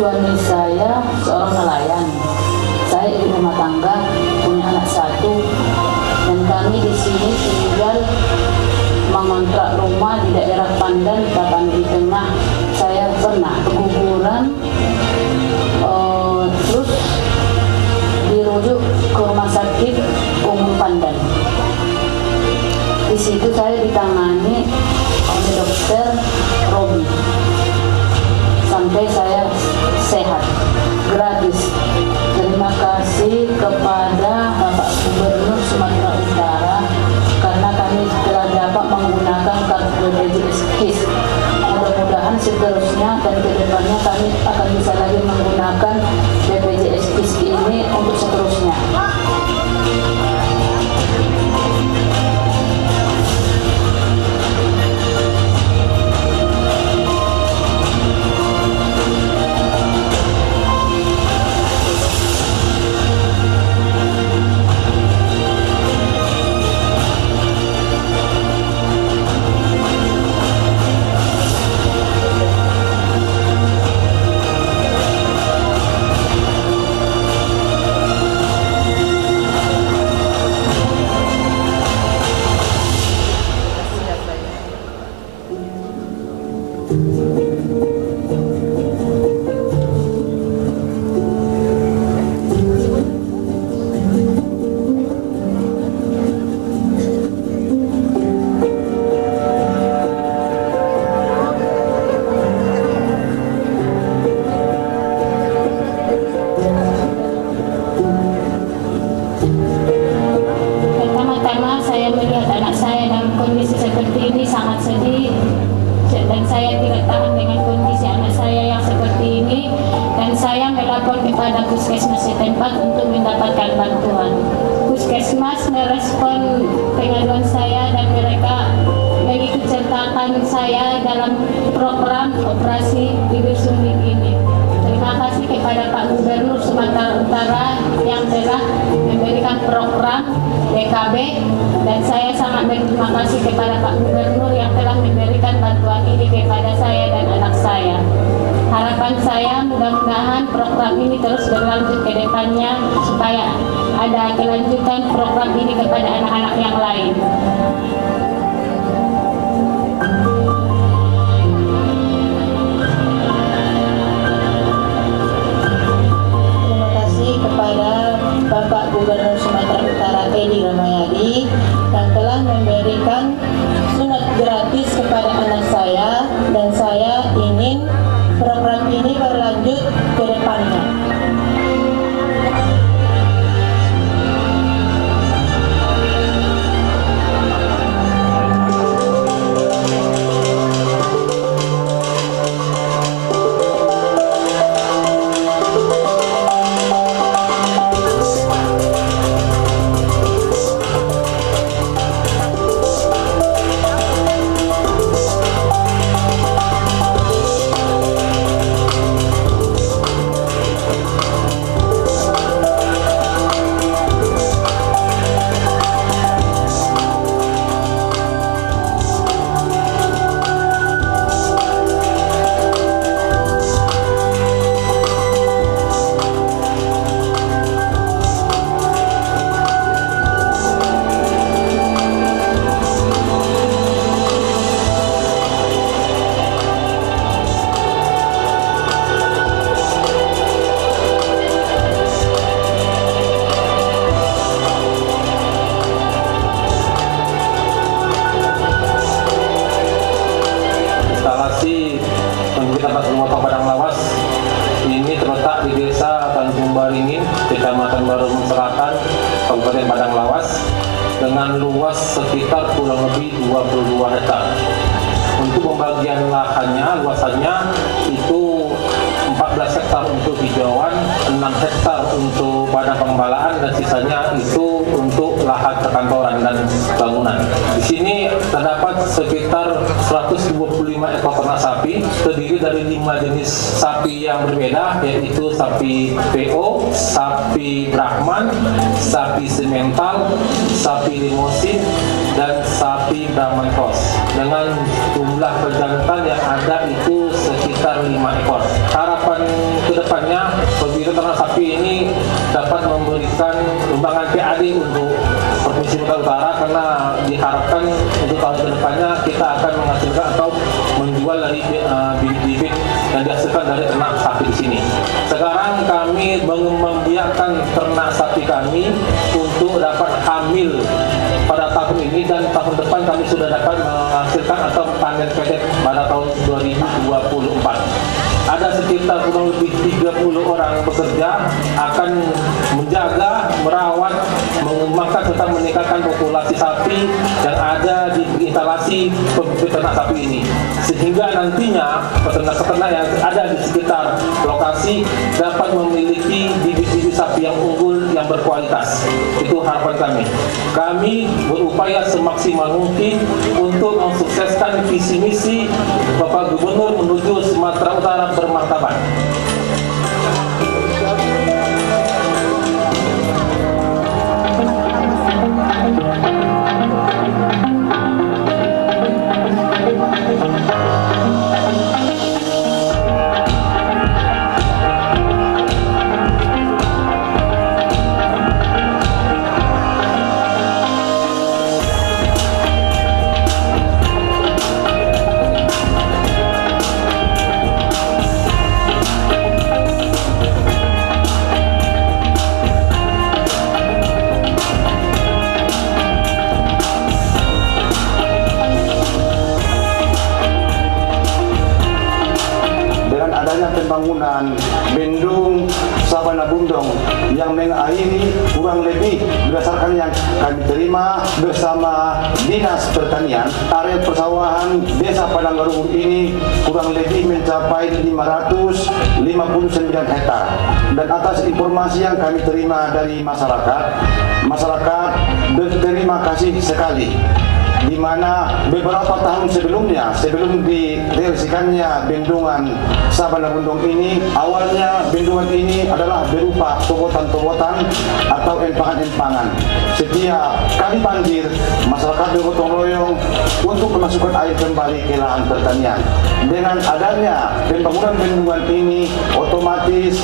Suami saya seorang nelayan. Saya ibu rumah tangga, punya anak satu, dan kami di sini tinggal mengontrak rumah di daerah Pandan, Tapanuli Tengah. Saya pernah keguguran, terus dirujuk ke rumah sakit umum Pandan. Di situ saya ditangani oleh dokter Robi sampai saya sehat gratis. Terima kasih kepada Bapak Gubernur Sumatera Utara karena kami telah dapat menggunakan kartu BPJS KIS. Mudah-mudahan seterusnya dan kedepannya kami akan bisa lagi menggunakan BPJS KIS ini untuk seterusnya. Pertama-tama saya melihat anak saya dalam kondisi seperti ini sangat sedih, dan saya tidak tahan dengan kondisi anak saya yang seperti ini, dan saya melapor kepada puskesmas setempat untuk mendapatkan bantuan. Puskesmas merespon pengaduan saya dan mereka mengikut sertakan saya dalam program operasi bibir sumbing ini. Terima kasih kepada Pak Gubernur Sumatera Utara yang telah memberikan program BKB, dan saya sangat berterima kasih kepada Pak Gubernur yang telah memberikan bantuan ini kepada saya dan anak saya. Harapan saya mudah-mudahan program ini terus berlanjut ke depannya supaya ada kelanjutan program ini kepada anak-anak yang lain. Terima kasih kepada Bapak Gubernur Sumatera Utara Edi Rahmayadi yang telah memberikan sunat gratis kepada anak saya, dan saya ingin program ini berlanjut ke depannya. Kecamatan Baru Selatan, Kabupaten Padang Lawas, dengan luas sekitar kurang lebih 22 hektar. Untuk pembagian lahannya, luasannya itu 14 hektar untuk hijauan, 6 hektar untuk badan pengembalaan, dan sisanya itu untuk lahan perkantoran dan bangunan. Di sini terdapat sekitar 125 ekor ternak sapi, terdiri terdiri dari 5 jenis sapi yang berbeda, yaitu sapi PO, sapi Brahman, sapi simental, sapi limosin, dan sapi Brahman Cross. Dengan jumlah perjantan yang ada itu sekitar 5 ekor. Harapan kedepannya, apabila ternak sapi ini dapat memberikan sumbangan PAD untuk Provinsi Sumatera Utara, karena diharapkan untuk tahun kedepannya kita akan menghasilkan atau menjual dari bibit-bibit yang dihasilkan dari ternak sapi di sini. Sekarang kami membiarkan ternak sapi kami untuk dapat hamil pada tahun ini, dan tahun depan kami sudah dapat menghasilkan atau panen pedet pada tahun 2024. Ada sekitar kurang lebih 30 orang bekerja akan menjaga, merawat, mengembangkan serta meningkatkan populasi sapi yang ada di instalasi peternak sapi ini, sehingga nantinya peternak-peternak yang ada di sekitar lokasi dapat memiliki bibit-bibit sapi yang unggul yang berkualitas. Itu harapan kami. Kami berupaya semaksimal mungkin untuk mensukseskan visi misi Bapak Gubernur menuju Sumatera Utara bermartabat. Pembangunan bendung Sabana Bundong yang mengakhiri kurang lebih berdasarkan yang kami terima bersama Dinas Pertanian, area persawahan Desa Padang Garuhur ini kurang lebih mencapai 559 hektar. Dan atas informasi yang kami terima dari masyarakat berterima kasih sekali, di mana beberapa tahun sebelumnya, sebelum direalisasikannya bendungan Sabana Bundong ini, awalnya bendungan ini adalah berupa tobotan-tobotan atau empangan-empangan. Setiap kali banjir, masyarakat bergotong royong untuk memasukkan air kembali ke lahan pertanian. Dengan adanya pembangunan bendungan ini, otomatis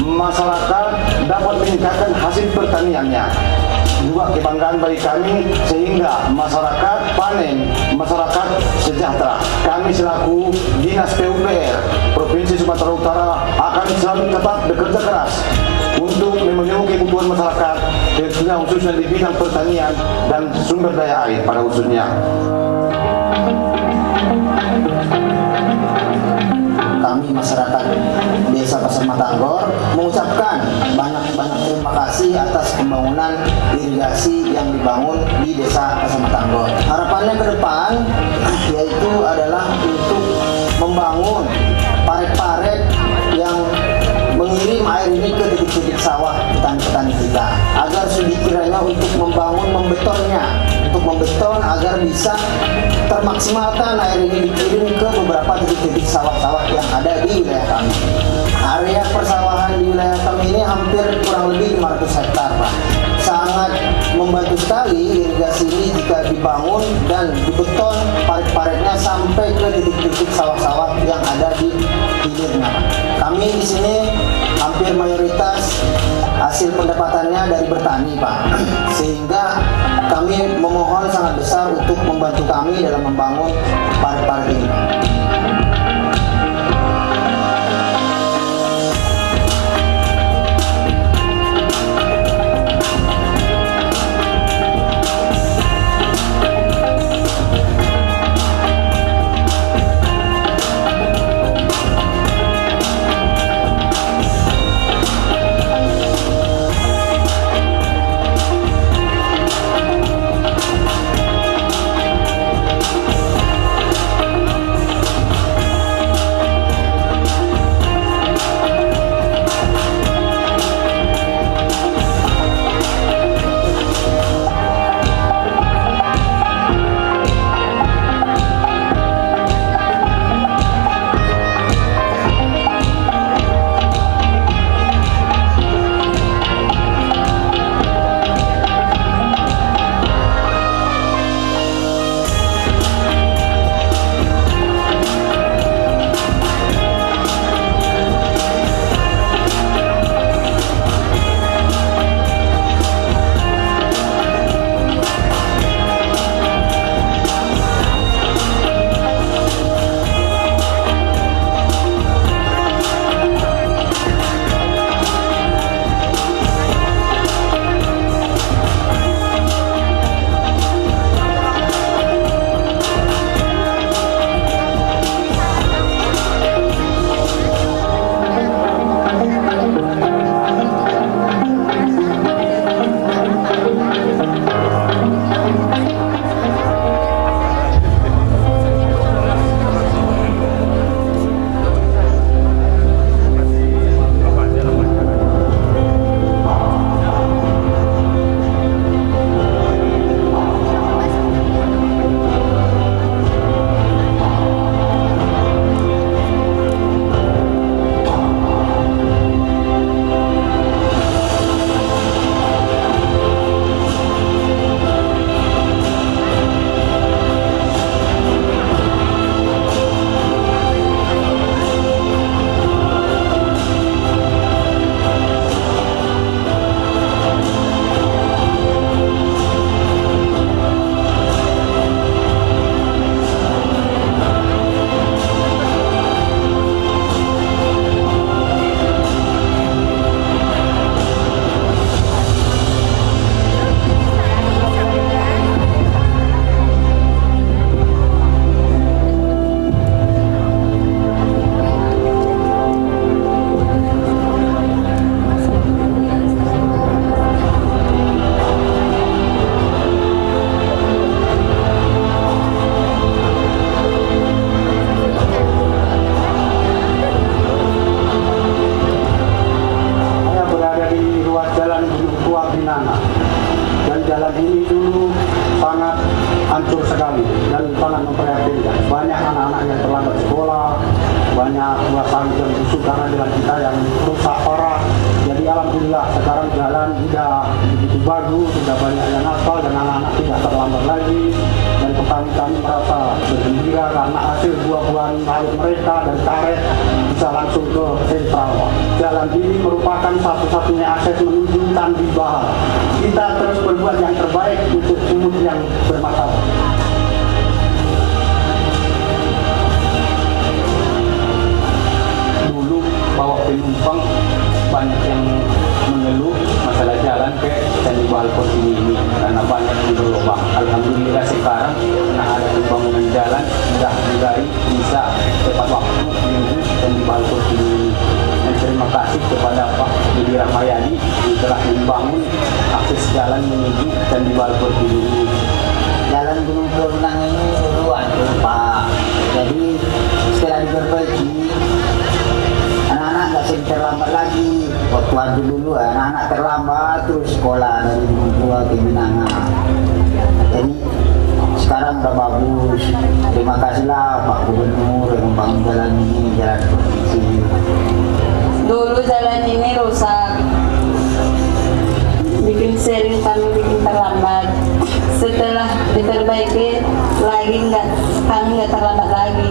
masyarakat dapat meningkatkan hasil pertaniannya. Juga kebanggaan bagi kami, sehingga masyarakat panen, masyarakat sejahtera. Kami selaku Dinas PUPR Provinsi Sumatera Utara akan selalu tetap bekerja keras untuk memenuhi kebutuhan masyarakat, khususnya di bidang pertanian dan sumber daya air pada khususnya. Kami masyarakat Desa Pasar Matanggor mengucapkan banyak-banyak terima kasih atas pembangunan irigasi yang dibangun di Desa Pasar Matanggor. Harapannya ke depan yaitu adalah untuk membangun paret-paret yang mengirim air ini ke titik-titik sawah petani-petani kita, agar sekiranya untuk membeton agar bisa termaksimalkan air ini dikirim ke beberapa titik-titik sawah-sawah yang ada di wilayah kami. Area persawahan di wilayah kami ini hampir kurang lebih 500 hektar, Pak. Sangat membantu sekali irigasi ini jika dibangun dan dibeton parit-paritnya sampai ke titik-titik sawah-sawah yang ada di hilirnya. Kami di sini hampir mayoritas hasil pendapatannya dari bertani, Pak. Sehingga kami memohon sangat besar untuk membantu kami dalam membangun parit-parit ini. dulu sangat hancur sekali dan sangat memprihatinkan. Banyak anak-anak yang terlambat sekolah, banyak ruas yang busuk karena jalan kita yang rusak parah. Jadi alhamdulillah sekarang jalan sudah begitu bagus, sudah banyak yang aspal dan anak-anak tidak terlambat lagi. Dan petani kami merasa bergembira karena hasil buah-buahan sawit mereka dan karet bisa langsung ke sentral. Jalan ini merupakan satu-satunya akses menuju Candi Bahar. Kita terus berbuat yang terbaik untuk sumut yang bermasalah. Dulu bawa penumpang banyak yang mengeluh masalah jalan ke Candi Bahar Portini ini karena banyak yang berlubang. Alhamdulillah sekarang ada pembangunan jalan sudah mulai bisa tepat waktu menuju Candi Bahar Portini ini. Dan terima kasih kepada Pak Edi Rahmayadi yang telah membangun akses jalan menuju Candi Bahar Portini ini. Jalan Gunung Perenang ini duluan Pak. Jadi setelah diperbaiki, anak-anak nggak sering terlambat lagi. Waktu dulu anak-anak terlambat terus sekolah dari Gunung Tua ke Minanga. Jadi sekarang udah bagus. Terima kasihlah Pak Gubernur yang membangun jalan ini, jalan provinsi. Dulu jalan ini rusak, bikin sering kami bikin terlambat. Setelah diperbaiki lagi kami nggak terlambat lagi.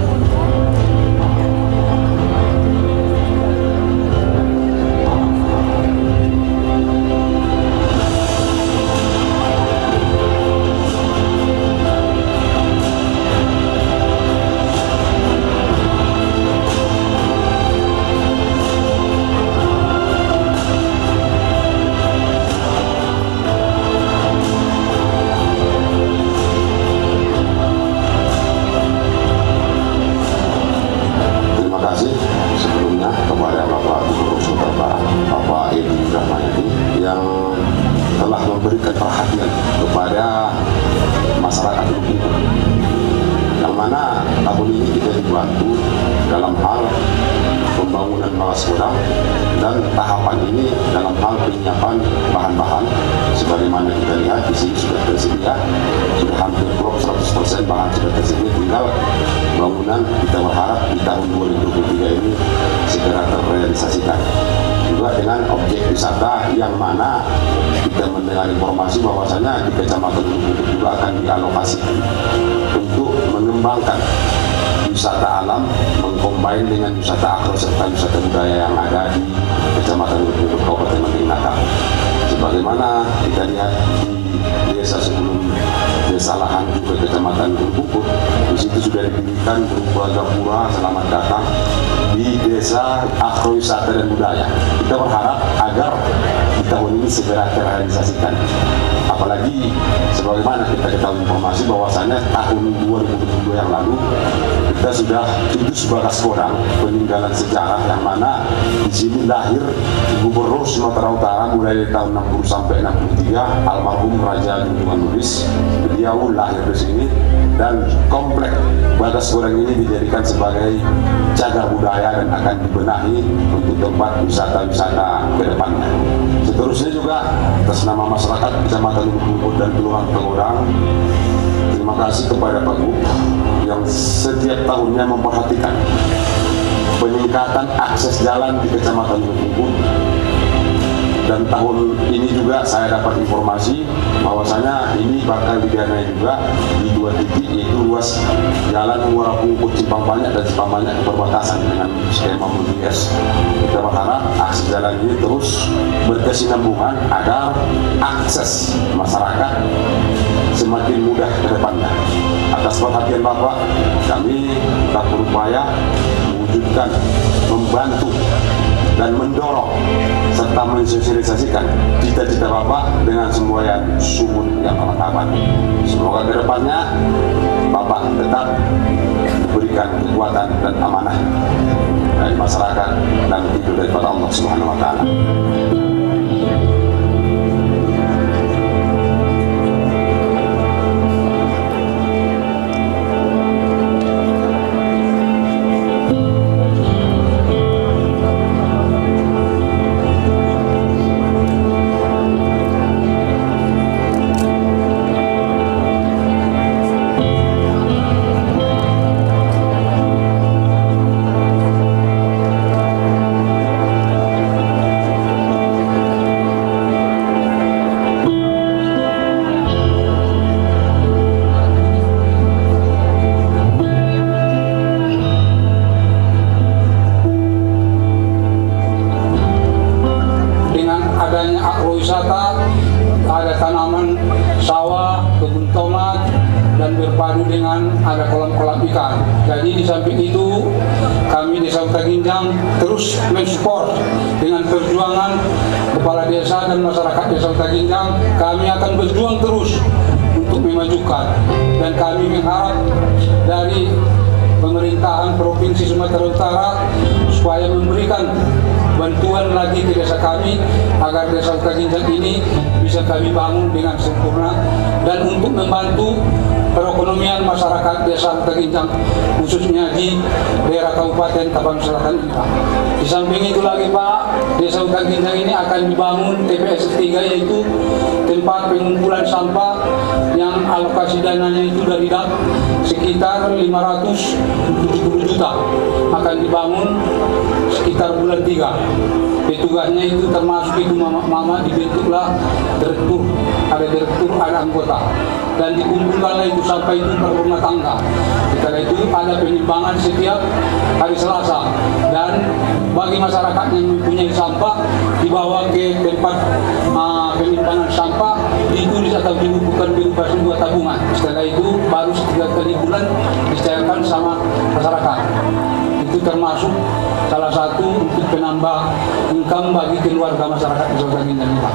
Sebelumnya kepada Bapak Gubernur Sumatera Barat, Bapak Edi Rahmayadi yang telah memberikan perhatian kepada masyarakat Lubuk, yang mana tahun ini kita dibantu dalam hal pembangunan Bawas Kodam dan tahapan ini dalam hal penyiapan bahan-bahan sebagaimana kita lihat di sini sudah tersedia, sudah hampir 100% bahan sudah tersedia, tinggal bangunan kita berharap di tahun 2023 ini segera terrealisasikan. Juga dengan objek wisata yang mana kita mendengar informasi bahwasanya di Kecamatan Lubuk juga akan dialokasikan untuk mengembangkan wisata alam, mengcombine dengan wisata agro serta wisata budaya yang ada di Kecamatan Lubuk Kabupaten Magelang. Sebagaimana kita lihat di desa sebelum Desa Lahan juga Kecamatan Lubuk, di situ sudah didirikan berupa gapura selamat datang di desa agrowisata dan budaya. Kita berharap agar di tahun ini segera terrealisasikan. Apalagi sebagaimana kita ketahui informasi bahwasannya tahun 2022 yang lalu kita sudah Kudus Bagas Kodam, peninggalan sejarah yang mana di sini lahir Gubernur Sumatera Utara mulai dari tahun 60 sampai 63, almarhum Raja Junjungan Lubis. Beliau lahir di sini dan komplek Bagas Kodam ini dijadikan sebagai cagar budaya dan akan dibenahi untuk tempat wisata-wisata ke depannya. Seterusnya juga atas nama masyarakat Kecamatan Lubuk dan Kelurahan Pegodang, terima kasih kepada Pak Gub yang setiap tahunnya memperhatikan peningkatan akses jalan di Kecamatan Lubuk. Dan tahun ini juga saya dapat informasi bahwasanya ini bakal didanai juga di 2 titik, yaitu ruas jalan Muara Pungkut Simpang Banyak dan Simpang Banyak perbatasan dengan skema multi-S. Kita berharap akses jalan ini terus berkesinambungan agar akses masyarakat semakin mudah ke depannya. Atas perhatian Bapak, kami tetap berupaya mewujudkan, membantu dan mendorong serta mensosialisasikan cita-cita Bapak dengan semboyan Sumut yang martabat. Semoga ke depannya Bapak tetap diberikan kekuatan dan amanah dari masyarakat dan itu daripada Allah Subhanahu wa Ta'ala. dan berpadu dengan ada kolam-kolam ikan. Jadi di samping itu kami Desa Huta Ginjang terus mensupport dengan perjuangan kepala desa dan masyarakat Desa Huta Ginjang. Kami akan berjuang terus untuk memajukan, dan kami mengharap dari pemerintahan Provinsi Sumatera Utara supaya memberikan bantuan lagi ke desa kami agar Desa Huta Ginjang ini bisa kami bangun dengan sempurna, dan untuk membantu perekonomian masyarakat Desa Huta Ginjang khususnya di daerah Kabupaten Tapanuli Selatan ini, Pak. Di samping itu lagi, Pak, Desa Huta Ginjang ini akan dibangun TPS 3, yaitu tempat pengumpulan sampah yang alokasi dananya itu dari DAP sekitar 570 juta, akan dibangun sekitar bulan 3. Petugasnya itu termasuk itu mama dibentuklah direktur, ada anggota, dan dikumpulkanlah itu sampai itu per rumah tangga. Setelah itu ada penimbangan setiap hari Selasa, dan bagi masyarakat yang mempunyai sampah dibawa ke tempat penimbangan sampah, ditulis atau dibukukan berupa sebuah tabungan. Setelah itu baru setiap kali bulan dicairkan sama masyarakat. Itu termasuk salah satu untuk penambah income bagi keluarga masyarakat Desa Huta Ginjang ini, Pak.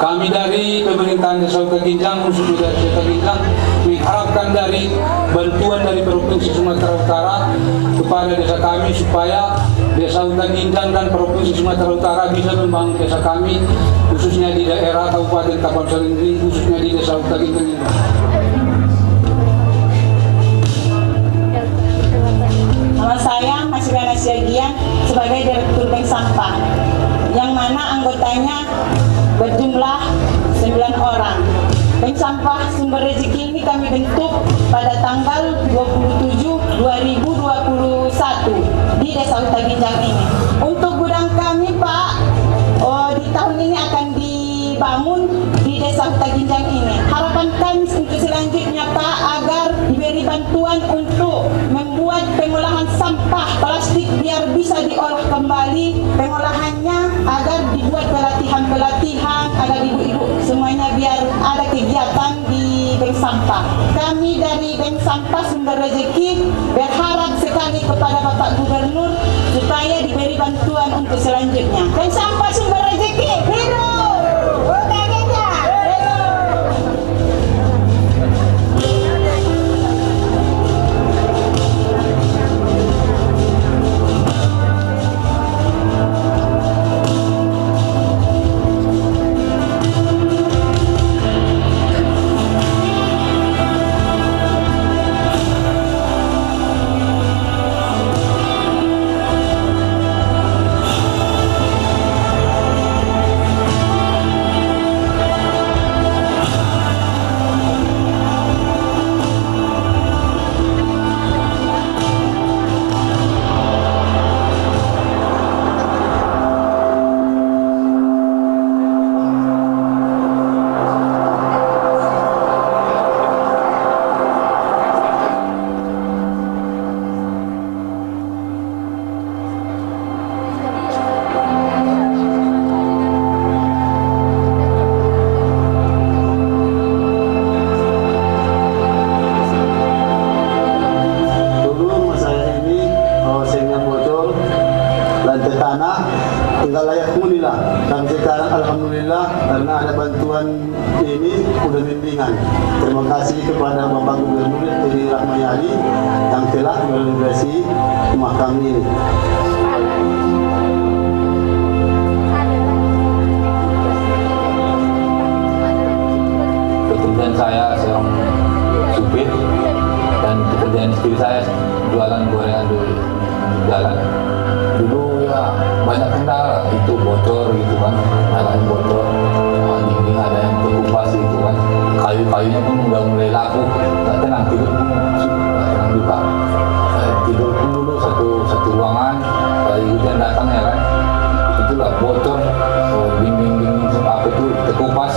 Kami dari pemerintahan Desa Huta Ginjang, khususnya dari Desa Huta Ginjang, mengharapkan dari bantuan dari Provinsi Sumatera Utara kepada desa kami supaya Desa Huta Ginjang dan Provinsi Sumatera Utara bisa membangun desa kami, khususnya di daerah Kabupaten Tapanuli Selatan ini, khususnya di Desa Huta Ginjang ini. Nama saya Masriana Siagian sebagai Direktur Bank Sampah, yang mana anggotanya berjumlah 9 orang. Bank Sampah Sumber Rezeki ini kami bentuk pada tanggal 27/2021 di Desa Huta Ginjang ini. Untuk gudang kami, Pak, di tahun ini akan dibangun di Desa Huta Ginjang ini. Harapan kami untuk selanjutnya, Pak, agar diberi bantuan untuk membuat pengolahan sampah plastik biar bisa diolah kembali pengolahannya, agar dibuat pelatihan-pelatihan agar ibu-ibu semuanya biar ada kegiatan di bank sampah. Kami dari Bank Sampah Sumber Rezeki berharap sekali kepada Bapak Gubernur supaya diberi bantuan untuk selanjutnya. Bank Sampah Sumber Rezeki, hidup! Huta Ginjang, hidup! tinggal layak hunilah. Dan sekarang alhamdulillah karena ada bantuan ini udah bimbingan. Terima kasih kepada Bapak Gubernur Edi Rahmayadi yang telah merenovasi rumah kami ini. Pekerjaan saya seorang supir dan pekerjaan istri saya jualan gorengan di jalan. Dulu ya banyak kendala, itu bocor gitu kan, nyalain bocor, dinding ada yang terkupas gitu kan, kayu-kayunya pun udah mulai laku, tak tenang, tidur pun tak tenang juga. Tidur pun dulu satu ruangan, kayak hujan datang ya kan, itulah bocor, dinding apa itu terkupas,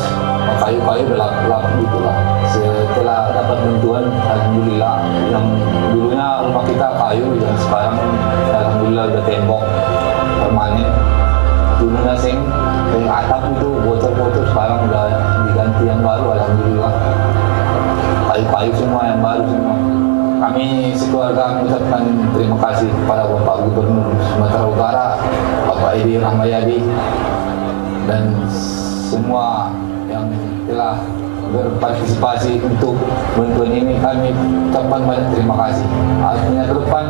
kayu-kayu udah laku gitu lah. Setelah dapat bantuan, alhamdulillah, yang dulunya rumah kita kayu dan sekarang alhamdulillah udah tembok permanen. Dulunya sing atap itu bocor-bocor, sekarang udah diganti yang baru, alhamdulillah. Kayu-kayu semua yang baru. baru semua. Kami sekeluarga mengucapkan terima kasih kepada Bapak Gubernur Sumatera Utara, Bapak Edi Rahmayadi, dan semua yang telah berpartisipasi untuk bantuan ini. Kami ucapkan banyak terima kasih. Artinya ke depan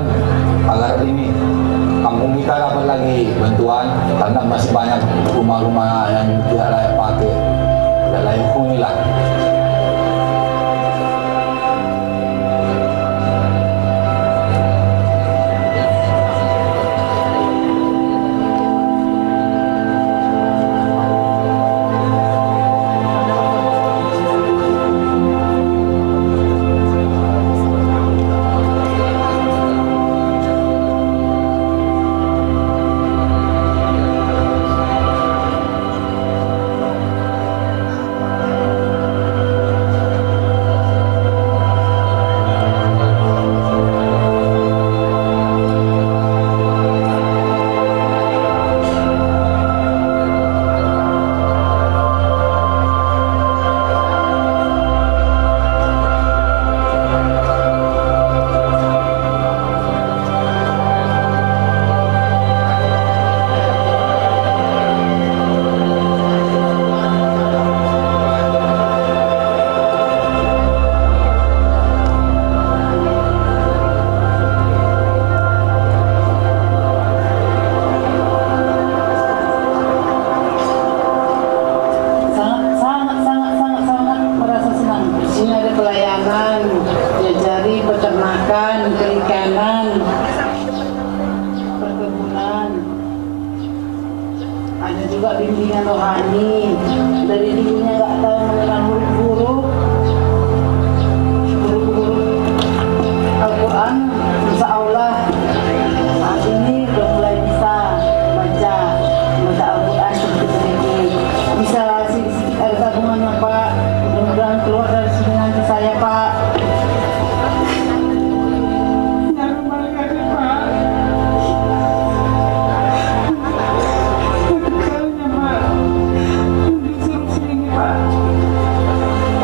agar ini kampung kita dapat lagi bantuan, karena masih banyak rumah-rumah yang tidak layak pakai, tidak layak huni lah. Ada juga bimbingan rohani. Dari dulunya nggak tahu mengenal huruf-huruf Al-Quran, insya Allah saat ini udah mulai bisa baca Al-Quran sedikit-sedikit. Bisa sedikit ada tabungannya Pak. Mudah-mudahan keluar dari sini nanti saya Pak.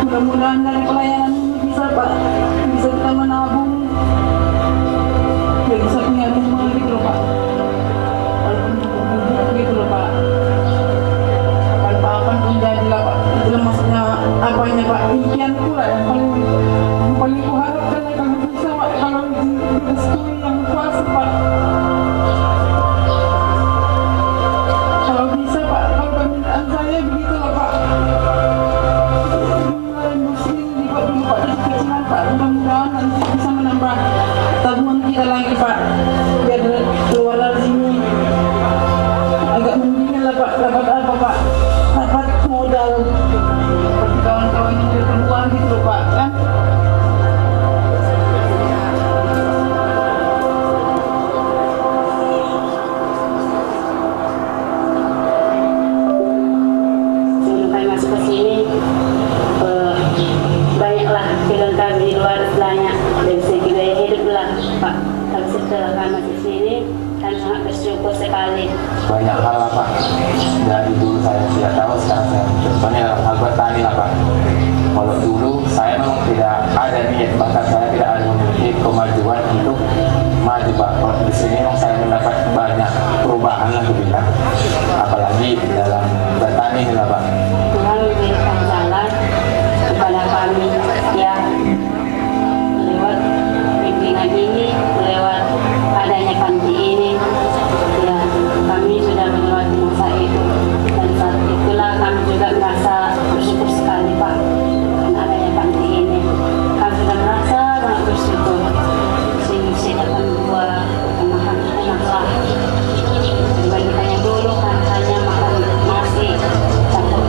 Mudah-mudahan dari pelayanan ini bisa Pak, bisa kita menabung, bisa punya rumah gitu loh Pak, walaupun hidup gitu loh Pak, kapan-kapan pun jadilah Pak, itulah maksudnya apanya Pak, impian pula yang paling kuharapkan kalau bisa Pak, kalau direstui yang kuasa Pak, kalau bisa Pak, kalau permintaan saya begitu loh Pak. Mudah-mudahan nanti bisa menambah tabungan kita lagi Pak, biar keluar dari sini agak mendingan lah Pak. Dapat apa Pak? Dapat modal seperti kawan-kawan yang udah keluar gitu loh Pak kan. Sebelum kami masuk ke sini, banyaklah pilihan kami di luar istilahnya dari segi gaya hidup lah Pak. Tapi setelah kami masuk sini, kami sangat bersyukur sekali. Banyak hal lah Pak, dari dulu saya tidak tahu, sekarang saya contohnya dalam hal bertani lah Pak. Kalau dulu saya memang tidak ada niat, bahkan saya tidak ada memiliki kemajuan untuk maju Pak. Kalau di sini memang saya mendapat banyak perubahan lah kebilang, apalagi dalam bertani lah Pak. Tuhan memberikan jalan kepada kami yang lewat bimbingan ini, lewat adanya panti ini, ya kami sudah melewati masa itu, dan saat itulah kami juga merasa bersyukur sekali Pak dengan adanya panti ini. Kami sudah merasa sangat bersyukur, sehingga kami membuat makan enak lah dibandingkannya dulu kan hanya makan nasi campur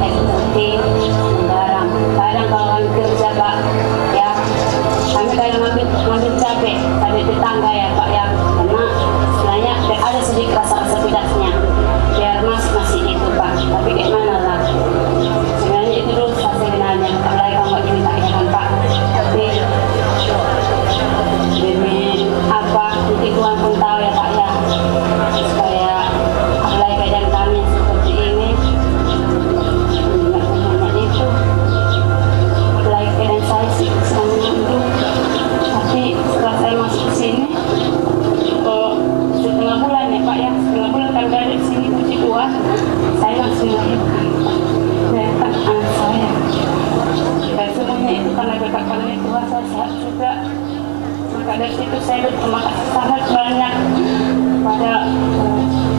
berkat kami Tuhan saya sehat juga. Maka dari situ saya berterima kasih sangat banyak pada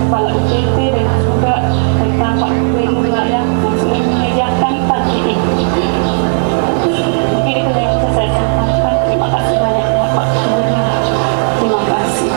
Kepala UPT dan juga tentang Pak Gubernur yang sudah menyediakan pagi ini. Mungkin itu yang bisa saya sampaikan. Terima kasih banyak Pak Gubernur. Terima kasih.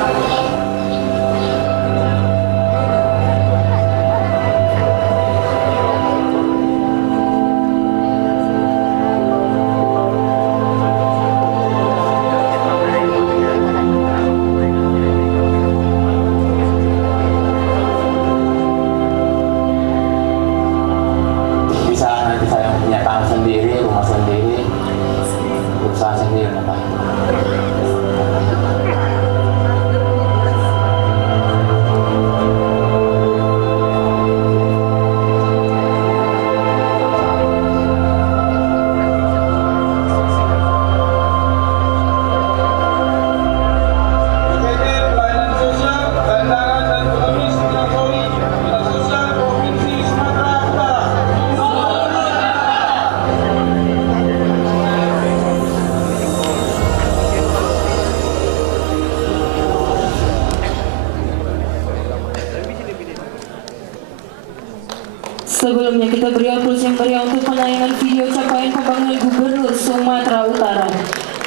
Sebelumnya kita beri aplaus yang meriah untuk penayangan video capaian pembangunan Gubernur Sumatera Utara.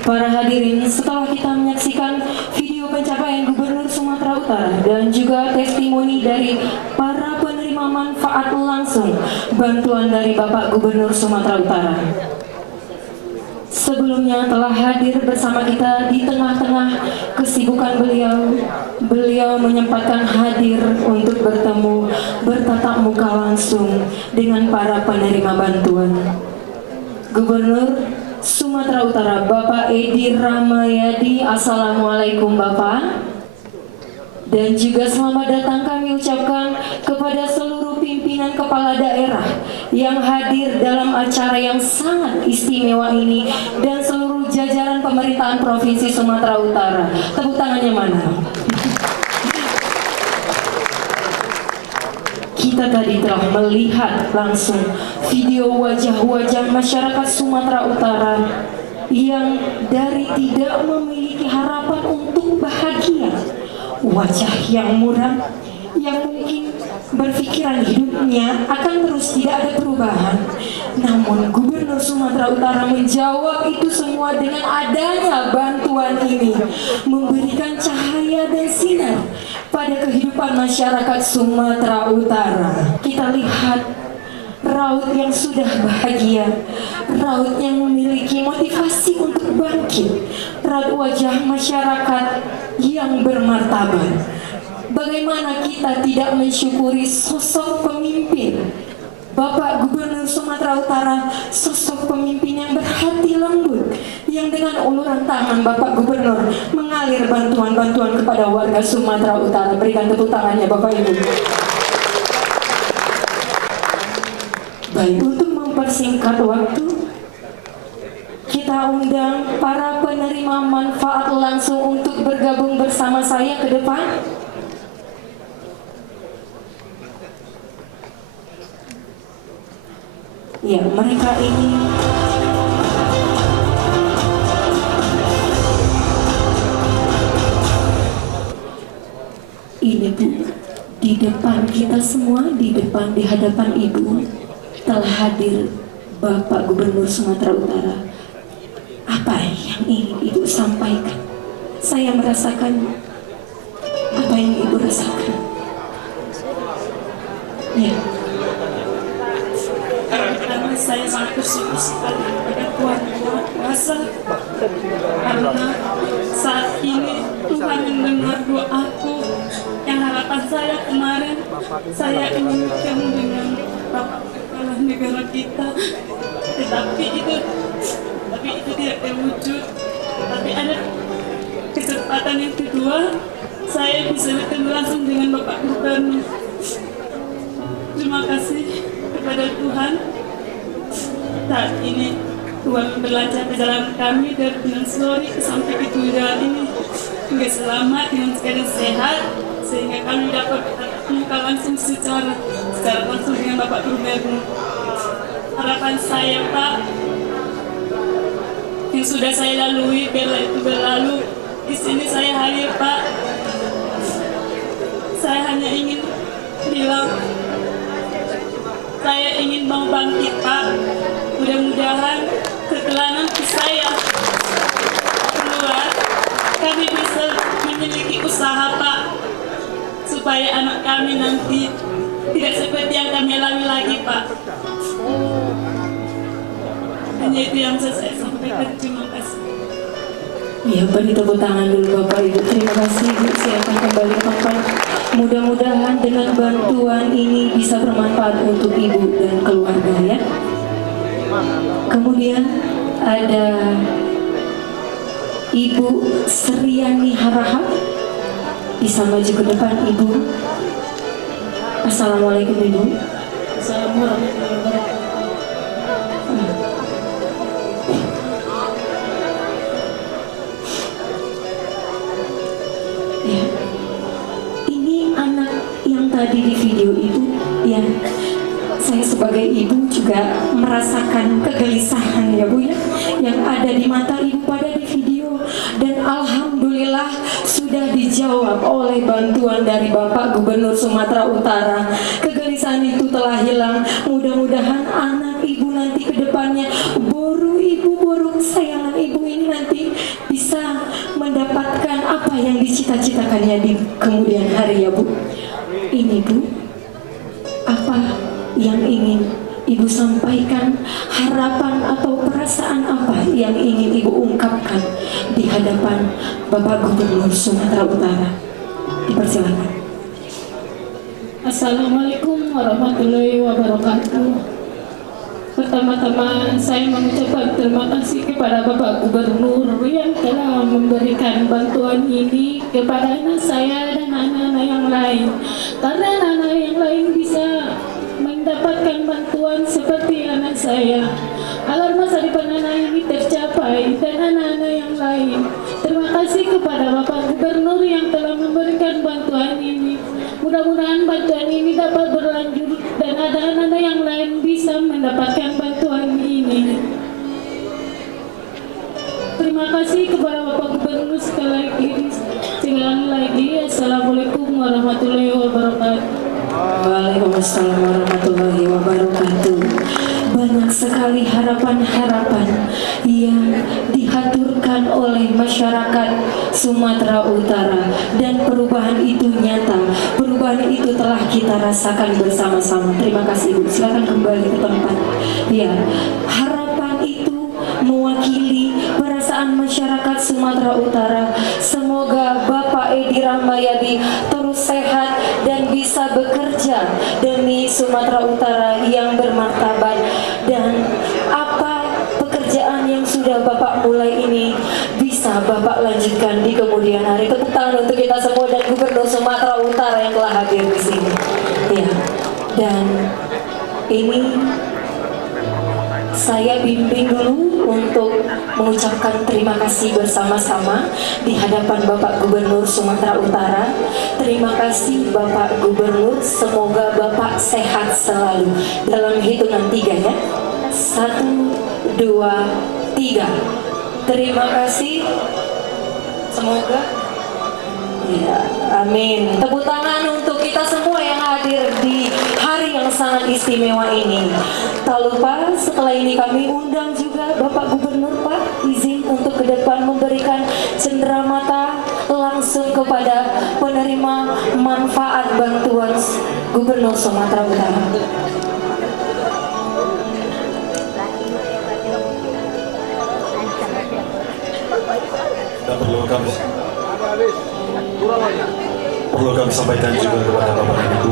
Para hadirin, setelah kita menyaksikan video pencapaian Gubernur Sumatera Utara dan juga testimoni dari para penerima manfaat langsung bantuan dari Bapak Gubernur Sumatera Utara. Sebelumnya telah hadir bersama kita di tengah-tengah kesibukan beliau menyempatkan hadir untuk bertemu bertatap muka langsung dengan para penerima bantuan. Gubernur Sumatera Utara Bapak Edi Rahmayadi, Assalamualaikum Bapak. Dan juga selamat datang kami ucapkan kepada seluruh pimpinan kepala daerah yang hadir dalam acara yang sangat istimewa ini dan seluruh jajaran pemerintahan Provinsi Sumatera Utara. Tepuk tangannya mana? Kita tadi telah melihat langsung video wajah-wajah masyarakat Sumatera Utara yang dari tidak memiliki harapan untuk bahagia, wajah yang muram, yang mungkin berpikiran hidupnya akan terus tidak ada perubahan. Namun Gubernur Sumatera Utara menjawab itu semua dengan adanya bantuan ini, memberikan cahaya dan sinar pada kehidupan masyarakat Sumatera Utara. Kita lihat raut yang sudah bahagia, raut yang memiliki motivasi untuk bangkit, raut wajah masyarakat yang bermartabat. Bagaimana kita tidak mensyukuri sosok pemimpin Bapak Gubernur Sumatera Utara, sosok pemimpin yang berhati lembut, yang dengan uluran tangan Bapak Gubernur mengalir bantuan-bantuan kepada warga Sumatera Utara. Berikan tepuk tangannya Bapak Ibu. Baik, untuk mempersingkat waktu, kita undang para penerima manfaat langsung untuk bergabung bersama saya ke depan. Ya, mereka ini Bu, di depan kita semua, di hadapan Ibu telah hadir Bapak Gubernur Sumatera Utara. Apa yang ingin Ibu sampaikan? Saya merasakan apa yang Ibu rasakan. Ya. Karena saya sangat bersyukur sekali kepada Tuhan Yang Maha Kuasa, karena saat ini Tuhan mendengar doaku. Yang harapan saya kemarin, saya ingin bertemu dengan Bapak Kepala Negara kita, tetapi itu tidak terwujud. Tapi ada kesempatan yang kedua, saya bisa bertemu langsung dengan Bapak Gubernur. Terima kasih kepada Tuhan. Saat ini Tuhan berlancar perjalanan kami dari Pinang-Sori ke sampai ke Tunggal ini hingga selamat dengan keadaan sehat, sehingga kami dapat bertemu langsung secara langsung dengan Bapak Gubernur. Harapan saya, Pak, yang sudah saya lalui, biarlah itu berlalu. Di sini saya hadir, Pak. Saya hanya ingin bilang, saya ingin mau bangkit, Pak. Mudah-mudahan setelah nanti saya keluar, kami bisa memiliki usaha, Pak, supaya anak kami nanti tidak seperti yang kami alami lagi, Pak. Hanya itu yang saya sampaikan. Terima kasih. Ya, beri tepuk tangan dulu Bapak Ibu. Terima kasih Bu. Saya akan kembali ke tempat. Mudah-mudahan dengan bantuan ini bisa bermanfaat untuk Ibu dan keluarga ya. Kemudian ada Ibu Seriani Harahap. Bisa maju ke depan Ibu. Assalamualaikum Ibu. Assalamualaikum warahmatullahi wabarakatuh. Ya. Ini anak yang tadi di video itu, ya, saya sebagai ibu juga merasakan kegelisahan ya Bu ya, yang ada di mata ibu pada di video, dan alhamdulillah sudah dijawab oleh bantuan dari Bapak Gubernur Sumatera Utara. Kegelisahan itu telah hilang. Mudah-mudahan anak ibu nanti ke depannya, boru ibu, boru kesayangan ibu ini nanti bisa mendapatkan apa yang dicita-citakannya di kemudian hari ya Bu. Ini Bu, apa yang ingin Ibu sampaikan, harapan atau perasaan apa yang ingin Ibu ungkapkan di hadapan Bapak Gubernur Sumatera Utara? Dipersilakan. Assalamualaikum warahmatullahi wabarakatuh. Pertama-tama saya mengucapkan terima kasih kepada Bapak Gubernur yang telah memberikan bantuan ini kepada anak saya dan anak-anak yang lain. Karena anak-anak yang lain bisa mendapatkan bantuan seperti anak saya, agar masa depan anak ini tercapai, dan anak-anak yang lain. Terima kasih kepada Bapak Gubernur yang telah memberikan bantuan ini. Mudah-mudahan bantuan ini dapat berlanjut dan ada anak-anak yang lain bisa mendapatkan bantuan ini. Terima kasih kepada Bapak Gubernur sekali lagi. Assalamualaikum warahmatullahi wabarakatuh. Waalaikumsalam warahmatullahi wabarakatuh. Banyak sekali harapan-harapan yang dihaturkan oleh masyarakat Sumatera Utara, dan perubahan itu nyata. Perubahan itu telah kita rasakan bersama-sama. Terima kasih Bu. Silakan kembali ke tempat. Ya, harapan itu mewakili perasaan masyarakat Sumatera Utara. Semoga Bapak Edi Rahmayadi terus sehat dan bisa bekerja demi Sumatera Utara yang bermartabat, dan apa pekerjaan yang sudah Bapak mulai ini bisa Bapak lanjutkan di kemudian hari. Tepuk tangan untuk kita semua dan Gubernur Sumatera Utara yang telah hadir di sini. Ya, dan ini saya bimbing dulu untuk mengucapkan terima kasih bersama-sama di hadapan Bapak Gubernur Sumatera Utara. Terima kasih Bapak Gubernur, semoga Bapak sehat selalu. Dalam hitungan 3 ya. 1, 2, 3. Terima kasih. Semoga. Ya, amin. Tepuk tangan untuk kita semua yang hadir di hari yang sangat istimewa ini. Tak lupa setelah ini kami undang juga Bapak Gubernur, Pak, izin untuk ke depan memberikan cenderamata langsung kepada penerima manfaat bantuan Gubernur Sumatera Utara. Perlu kami sampaikan juga kepada Bapak dan Ibu,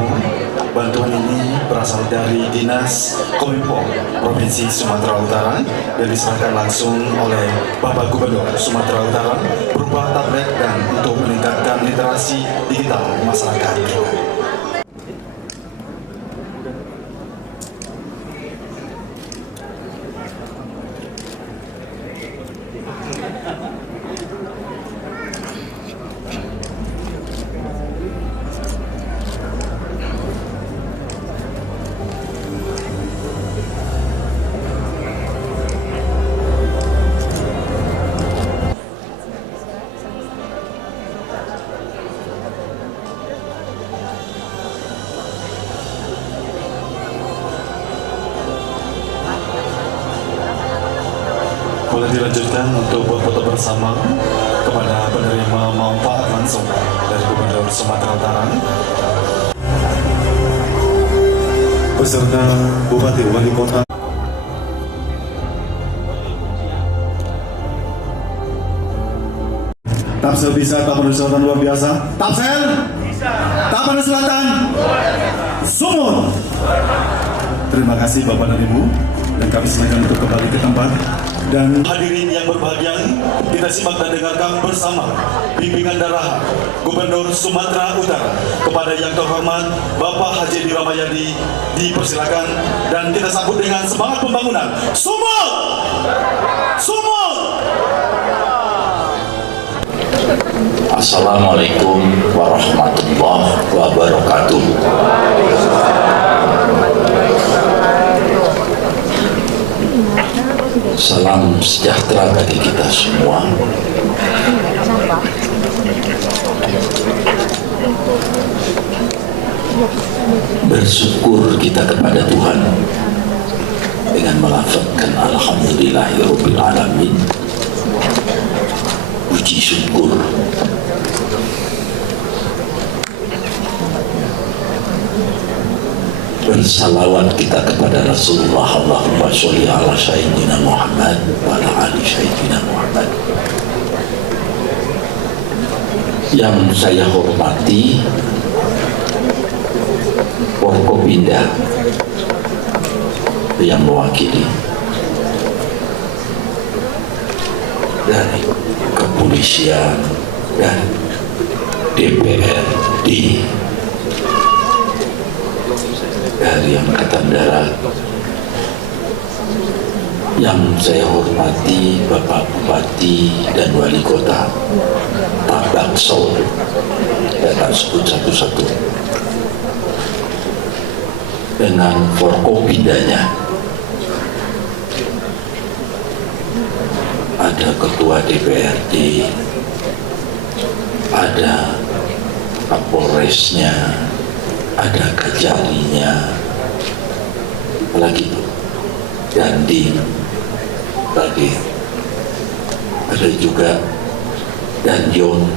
bantuan ini berasal dari Dinas Kominfo Provinsi Sumatera Utara yang diserahkan langsung oleh Bapak Gubernur Sumatera Utara berupa tablet dan untuk meningkatkan literasi digital masyarakat. persilahkan untuk berfoto bersama kepada penerima manfaat langsung dari Gubernur Sumatera Utara beserta Bupati Wali Kota. Tapsel bisa, Tapanuli Selatan luar biasa. Tapsel bisa. Tapanuli Selatan sumur. Terima kasih Bapak dan Ibu, dan kami silakan untuk kembali ke tempat. Dan hadirin yang berbahagia, kita simak dan dengarkan bersama bimbingan darah Gubernur Sumatera Utara kepada yang terhormat Bapak Haji Edi Rahmayadi, dipersilakan dan kita sambut dengan semangat pembangunan. Sumur! Sumur! Assalamualaikum warahmatullahi wabarakatuh. Salam sejahtera bagi kita semua. Bersyukur kita kepada Tuhan dengan melafazkan alhamdulillahirabbil alamin. Puji syukur. Bersalawat kita kepada Rasulullah, Allahumma sholli ala sayyidina Muhammad wa ala ali sayyidina Muhammad. Yang saya hormati Forkopimda yang mewakili dari kepolisian dan DPRD, dari Angkatan Darat, yang saya hormati Bapak Bupati dan Wali Kota, Pak Bangsol, saya akan sebut satu-satu, dengan Forkopimdanya, ada Ketua DPRD, ada Kapolresnya, ada Kajarinya, lagi Dandim, lagi ada juga Danjon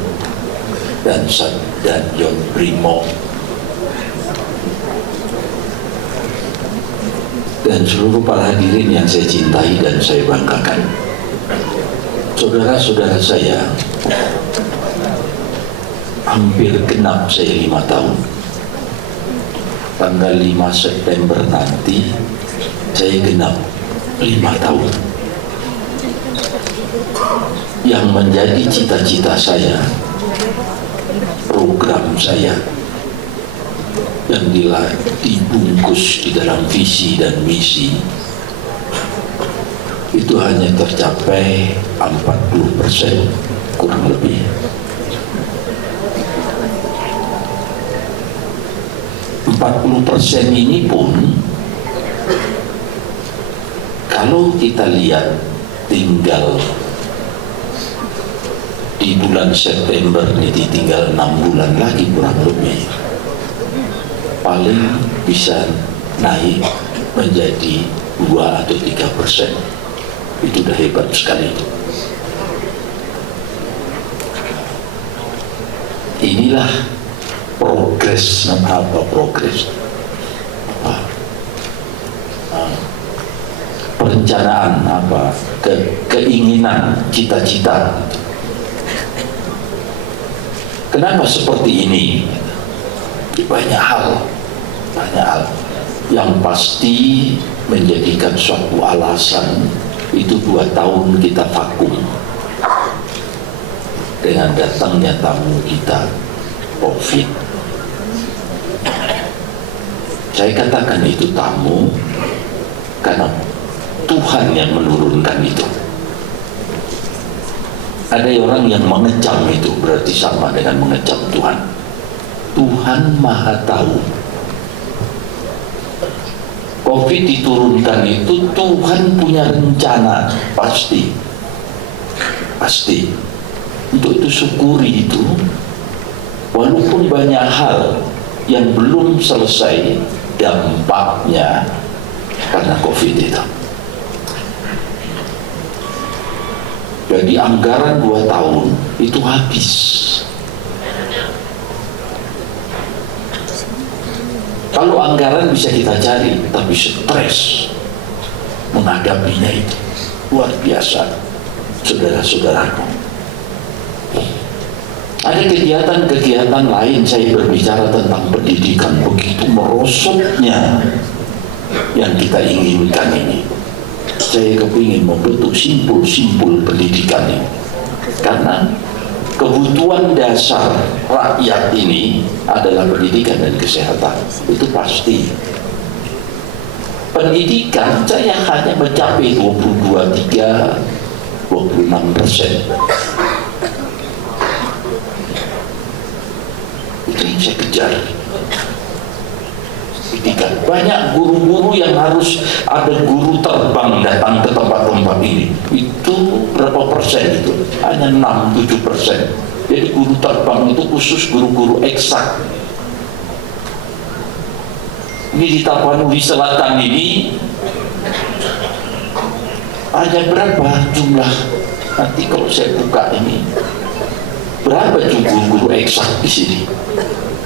dan Danjon Brimo, dan seluruh para hadirin yang saya cintai dan saya banggakan. Saudara-saudara saya, hampir genap saya 5 tahun. Tanggal 5 September nanti saya genap 5 tahun. Yang menjadi cita-cita saya, program saya yang dibungkus di dalam visi dan misi, itu hanya tercapai 40% kurang lebih. 40% ini pun kalau kita lihat tinggal di bulan September ini, tinggal 6 bulan lagi kurang lebih, paling bisa naik menjadi 2 atau 3%. Itu udah hebat sekali. Inilah progres. Apa progres? Perencanaan, keinginan, cita-cita. Kenapa seperti ini? Banyak hal yang pasti menjadikan suatu alasan itu 2 tahun kita vakum dengan datangnya tamu kita COVID. Saya katakan itu tamu karena Tuhan yang menurunkan itu. Ada orang yang mengecam itu, berarti sama dengan mengecam Tuhan. Tuhan Maha Tahu. COVID diturunkan itu Tuhan punya rencana, pasti. Untuk itu syukuri itu, walaupun banyak hal yang belum selesai dampaknya karena COVID itu. Jadi anggaran 2 tahun itu habis. Kalau anggaran bisa kita cari, tapi stres menghadapinya itu luar biasa, saudara-saudaraku. Ada kegiatan-kegiatan lain, saya berbicara tentang pendidikan, begitu merosotnya yang kita inginkan ini. Saya kepingin membentuk simpul-simpul pendidikan ini, karena kebutuhan dasar rakyat ini adalah pendidikan dan kesehatan, itu pasti. Pendidikan saya hanya mencapai 22, 26%. Itu yang saya kejar. Pendidikan. Banyak guru-guru yang harus ada guru terbang datang ke tempat-tempat ini. Itu berapa persen itu? Hanya 6-7%. Jadi guru terbang itu khusus guru-guru eksak. Ini di Tapanuli Selatan ini hanya berapa jumlah? Nanti kalau saya buka ini, berapa guru-guru eksak di sini?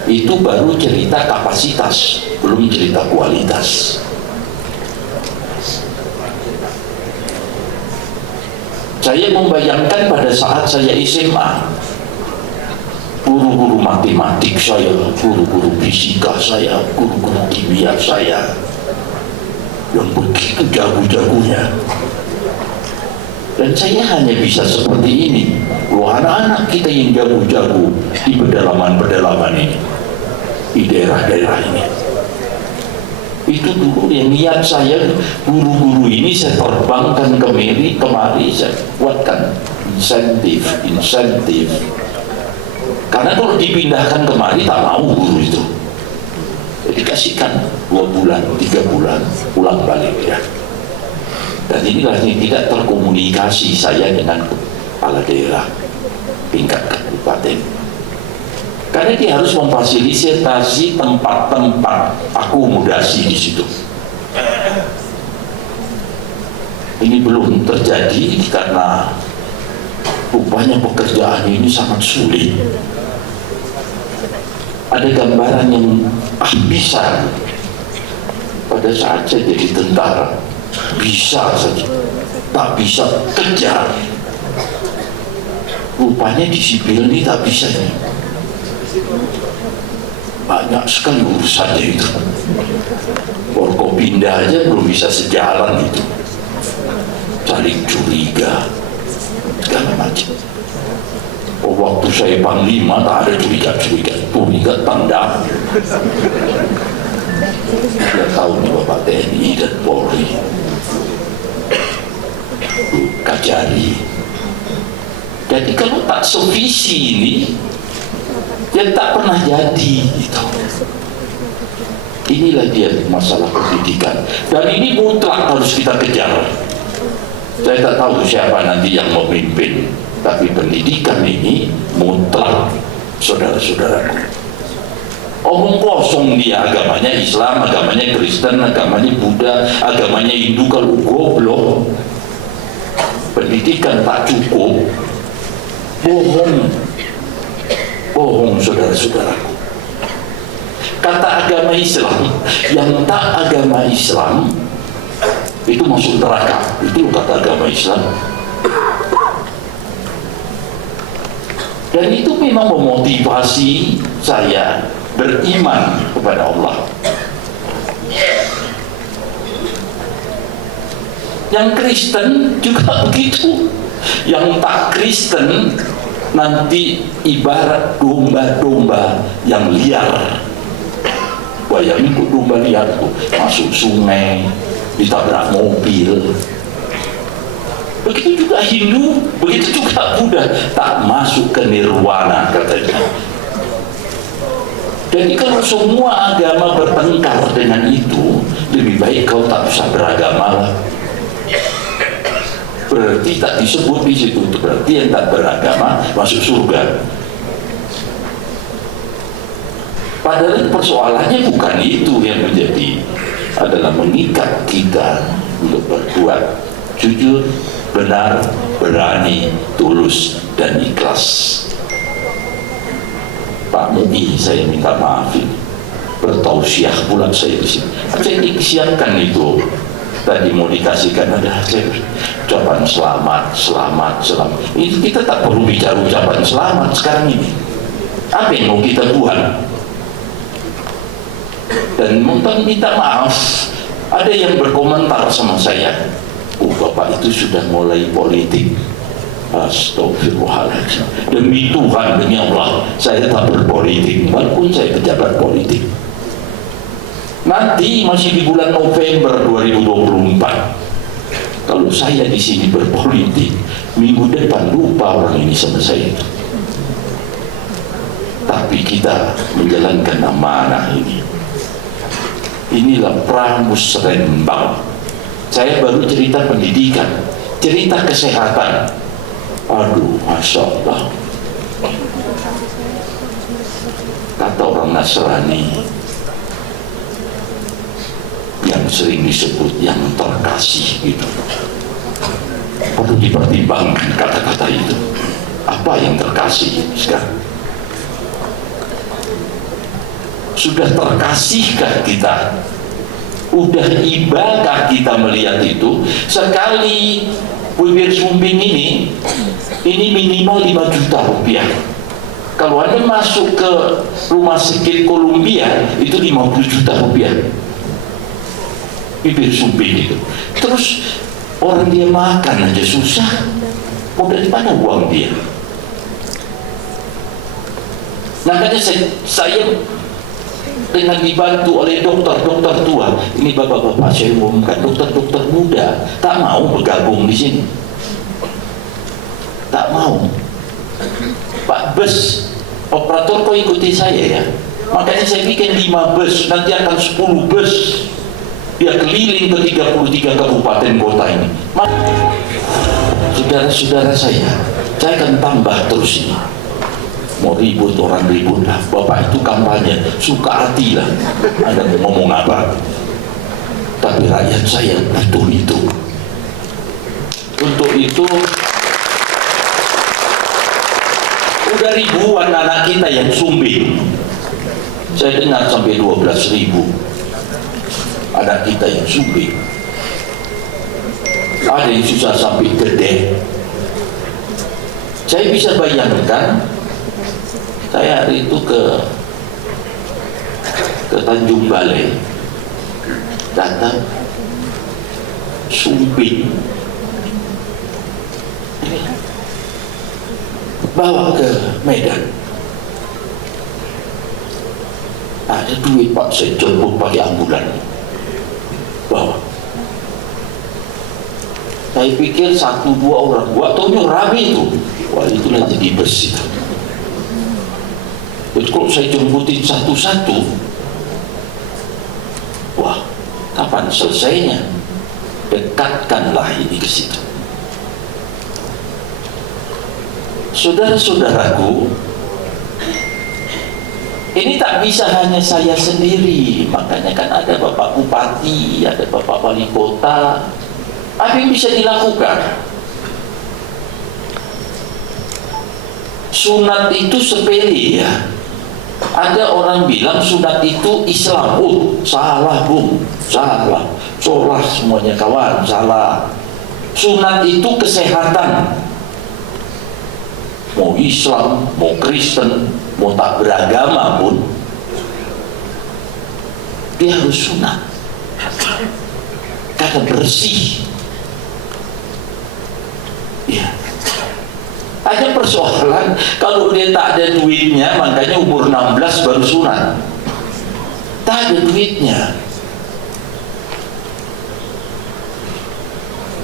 Itu baru cerita kapasitas, belum cerita kualitas. Saya membayangkan pada saat saya SMA, guru-guru matematik saya, guru-guru fisika saya, guru-guru kimia saya, yang begitu jago-jagonya. Dan saya hanya bisa seperti ini. Loh, anak-anak kita yang jago-jago di pedalaman-pedalaman ini, di daerah-daerah ini. Itu dulu yang niat saya, guru-guru ini saya terbangkan kemari, saya buatkan insentif. Karena kalau dipindahkan kemari tak mau guru itu. Jadi kasihkan 2 bulan, 3 bulan, pulang balik ya. Dan inilah yang tidak terkomunikasi saya dengan kepala daerah tingkat kabupaten. Karena dia harus memfasilitasi tempat-tempat akomodasi di situ. Ini belum terjadi karena rupanya pekerjaan ini sangat sulit. Ada gambaran yang bisa pada saat saya jadi tentara, bisa saja, tak bisa kejar. Rupanya di sipil ini tak bisa nih. Banyak sekali urusannya itu. Forkopimda aja belum bisa sejalan itu. Saling curiga, segala macam. Waktu saya panglima tak ada curiga tanda. Dia tahu nih Bapak TNI dan Polri, Kajari. Jadi kalau tak sevisi ini, dia tak pernah jadi gitu. Inilah dia masalah pendidikan, dan ini mutlak harus kita kejar. Saya tak tahu siapa nanti yang memimpin, tapi pendidikan ini mutlak, saudara-saudaraku. Omong kosong dia, agamanya Islam, agamanya Kristen, agamanya Buddha, agamanya Hindu. Kalau goblok, pendidikan tak cukup, bohong saudara-saudaraku. Kata agama Islam, yang tak agama Islam itu masuk neraka. Itu kata agama Islam. Dan itu memang memotivasi saya beriman kepada Allah. Yang Kristen juga begitu. Yang tak Kristen nanti ibarat domba-domba yang liar. Bayangin kok domba liar tuh masuk sungai, ditabrak mobil. Begitu juga Hindu, begitu juga Buddha, tak masuk ke nirwana katanya. Jadi kalau semua agama bertengkar dengan itu, lebih baik kau tak usah beragama lah. Berarti tak disebut di situ, berarti yang tak beragama masuk surga. Padahal persoalannya bukan itu yang menjadi, adalah mengikat kita untuk berbuat jujur, benar, berani, tulus, dan ikhlas. Pak MUI, saya minta maaf ini, bertausiah pula saya di sini. Saya disiapkan itu, tadi mau dikasihkan ada ucapan selamat. Ini kita tak perlu bicara ucapan selamat sekarang ini. Apa yang mau kita buat? Dan minta maaf. Ada yang berkomentar sama saya, Bapak itu sudah mulai politik. Astagfirullahaladzim. Demi Tuhan, demi Allah, saya tak berpolitik, walaupun saya pejabat politik. Nanti masih di bulan November 2024, kalau saya di sini berpolitik, minggu depan lupa orang ini sama saya. Tapi kita menjalankan amanah ini. Inilah Pramus Rembang. Saya baru cerita pendidikan, cerita kesehatan. Aduh, Masya Allah. Kata orang Nasrani yang sering disebut yang terkasih gitu, perlu dipertimbangkan kata-kata itu. Apa yang terkasih sekarang? Sudah terkasihkah kita? Udah ibakah kita melihat itu? Sekali bibir sumbing ini minimal 5 juta rupiah. Kalau Anda masuk ke rumah sakit Columbia itu 50 juta rupiah bibir sumbing itu. Terus orang dia makan aja susah, mau dari mana uang dia? Makanya saya dengan dibantu oleh dokter-dokter tua. Ini bapak-bapak saya umumkan, dokter-dokter muda tak mau bergabung di sini. Tak mau. Pak bus operator kok ikuti saya ya. Makanya saya bikin 5 bus, nanti akan 10 bus. Dia keliling ke 33 kabupaten kota ini. Saudara-saudara saya akan tambah terus ini. Mau ribut orang ribut lah, Bapak itu kampanye suka hati lah, Anda mau ngomong apa, tapi rakyat saya butuh itu. Untuk itu udah ribuan anak kita yang sumbing. Saya dengar sampai 12.000 anak kita yang sumbing. Ada yang susah sampai gede. Saya bisa bayangkan, saya hari itu ke Tanjung Balai, datang sumbing, bawa ke Medan. Ada duit Pak, saya jemput pakai ambulan, bawa. Saya pikir 1-2 orang, gua taunya rame itu. Wah, itulah jadi bersih. Jadi kalau saya jemputin satu-satu, wah, kapan selesainya? Dekatkanlah ini ke situ. Saudara-saudaraku, ini tak bisa hanya saya sendiri. Makanya kan ada Bapak Bupati, ada Bapak Wali Kota. Apa yang bisa dilakukan? Sunat itu sepele ya. Ada orang bilang sunat itu Islam. Oh, salah Bung, salah. Salah semuanya kawan, salah. Sunat itu kesehatan. Mau Islam, mau Kristen, mau tak beragama pun, dia harus sunat. Karena bersih. Ya. Ada persoalan kalau dia tak ada duitnya, makanya umur 16 baru sunat. Tak ada duitnya.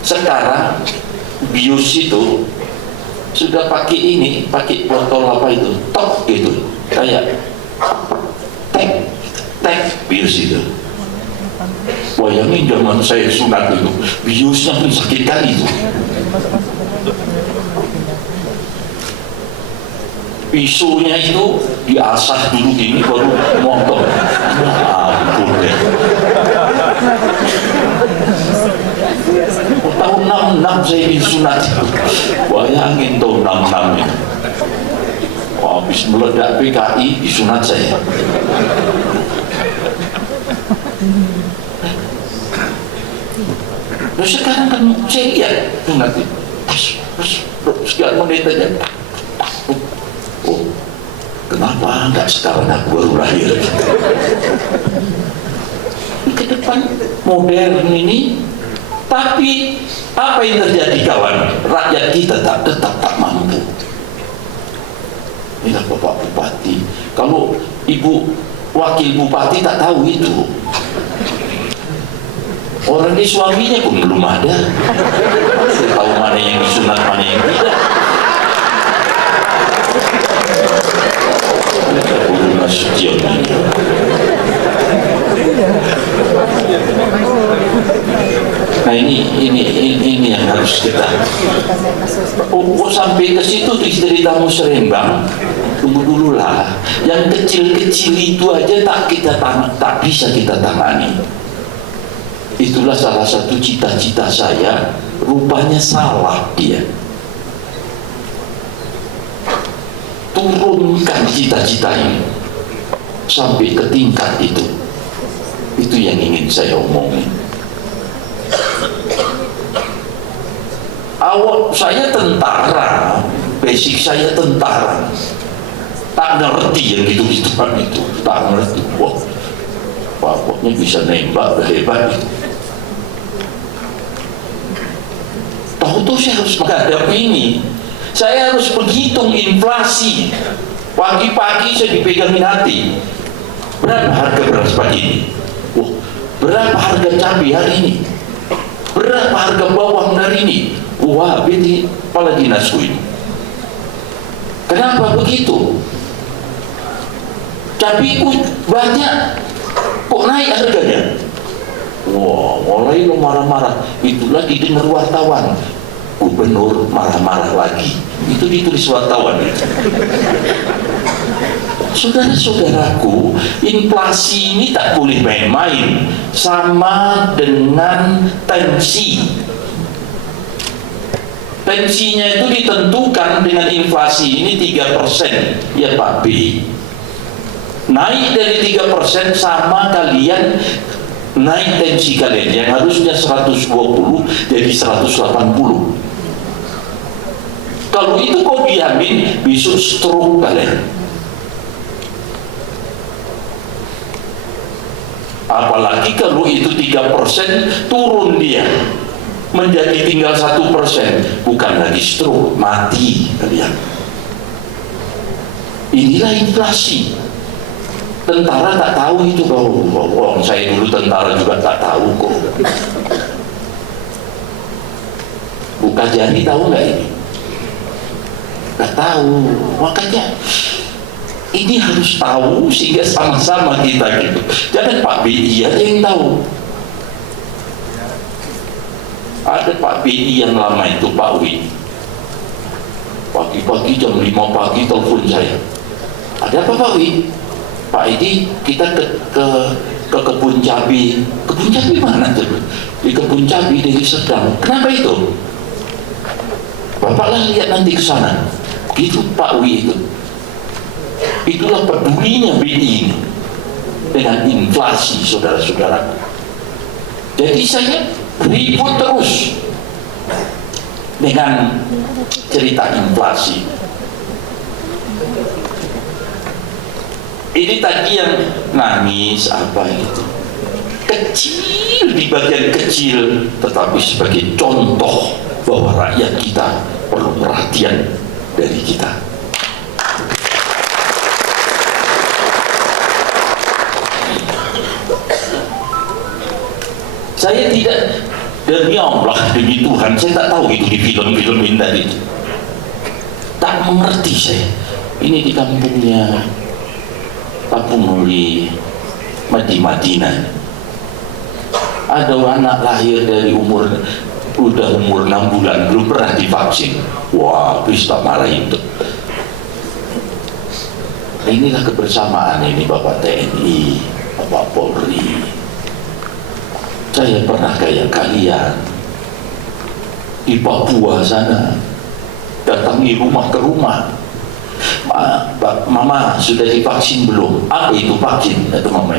Sekarang bius itu sudah pakai ini, pakai botol apa itu, tok gitu, kayak tek bius itu. Bayangin zaman saya sunat itu, biusnya pun sakit kali itu. Pisunya itu diasah dulu gini baru motong. Ampun deh. Tahun 16 tahun 6 saya disunat. Bayangin tahun 66 ini. Habis meledak PKI disunat saya. Nah sekarang kan saya lihat nanti sekian menit aja. Oh, kenapa enggak sekarang aku baru lahir? Ke depan modern ini, tapi apa yang terjadi kawan? Rakyat kita tetap tak mampu. Inilah Bapak Bupati. Kalau Ibu Wakil Bupati tak tahu itu. Orang di suaminya pun belum ada. Saya tahu mana yang disunat, mana yang tidak. Nah ini yang harus kita. Sampai ke situ tuh istri tamu Serembang. Tunggu dulu lah. Yang kecil-kecil itu aja tak bisa kita tangani. Itulah salah satu cita-cita saya. Rupanya salah dia. Turunkan cita-cita ini sampai ke tingkat itu. Itu yang ingin saya omongin. Awal saya tentara, basic saya tentara. Tak ngerti yang gitu-gituan itu, tak ngerti. Wah, pokoknya bisa nembak, udah hebat itu. Tahu-tahu saya harus menghadapi ini. Saya harus menghitung inflasi. Pagi-pagi saya dipegangin hati. Berapa harga beras pagi ini? Wah, berapa harga cabai hari ini? Berapa harga bawang hari ini? Wah, ini kepala dinasku ini. Kenapa begitu? Cabai banyak, kok naik harganya? Wah, mulai lo marah-marah. Itulah didengar wartawan. Gubernur marah-marah lagi. Itu ditulis wartawan. Saudara-saudaraku, inflasi ini tak boleh main-main. Sama dengan tensi. Tensinya itu ditentukan dengan inflasi ini 3%. Ya Pak B. Naik dari 3% sama kalian naik tensi kalian yang harusnya 120 jadi 180. Kalau itu kau diamin, besok stroke kalian. Apalagi kalau itu 3% turun dia menjadi tinggal 1%, bukan lagi stroke, mati kalian. Inilah inflasi. Tentara tak tahu itu. Oh, saya dulu tentara juga tak tahu kok. Buka jari tahu nggak ini? Nggak tahu. Makanya ini harus tahu sehingga sama-sama kita gitu. Jangan Pak BI aja yang tahu. Ada Pak BI yang lama itu, Pak Wi. Pagi-pagi jam 5 pagi telepon saya. Ada apa Pak Wi? Pak ini kita ke kebun cabai. Kebun cabai mana tuh? Di kebun cabai di Serdang. Kenapa itu? Bapaklah lihat nanti ke sana. Begitu Pak Wi itu. Itulah pedulinya BI ini dengan inflasi, saudara-saudara. Jadi saya ribut terus dengan cerita inflasi. Ini tadi yang nangis apa itu kecil di bagian kecil, tetapi sebagai contoh bahwa rakyat kita perlu perhatian dari kita. Saya tidak, demi Allah, demi Tuhan, saya tak tahu itu di film-film ini tadi. Tak mengerti saya. Ini di kampungnya Pak Pungli di Madinah. Ada anak lahir dari udah umur 6 bulan belum pernah divaksin. Wah, bisa marah itu. Inilah kebersamaan ini Bapak TNI, Bapak Polri. Saya pernah kayak kalian di Papua sana, datangi rumah ke rumah. Mama sudah divaksin belum? Apa itu vaksin? Kata mama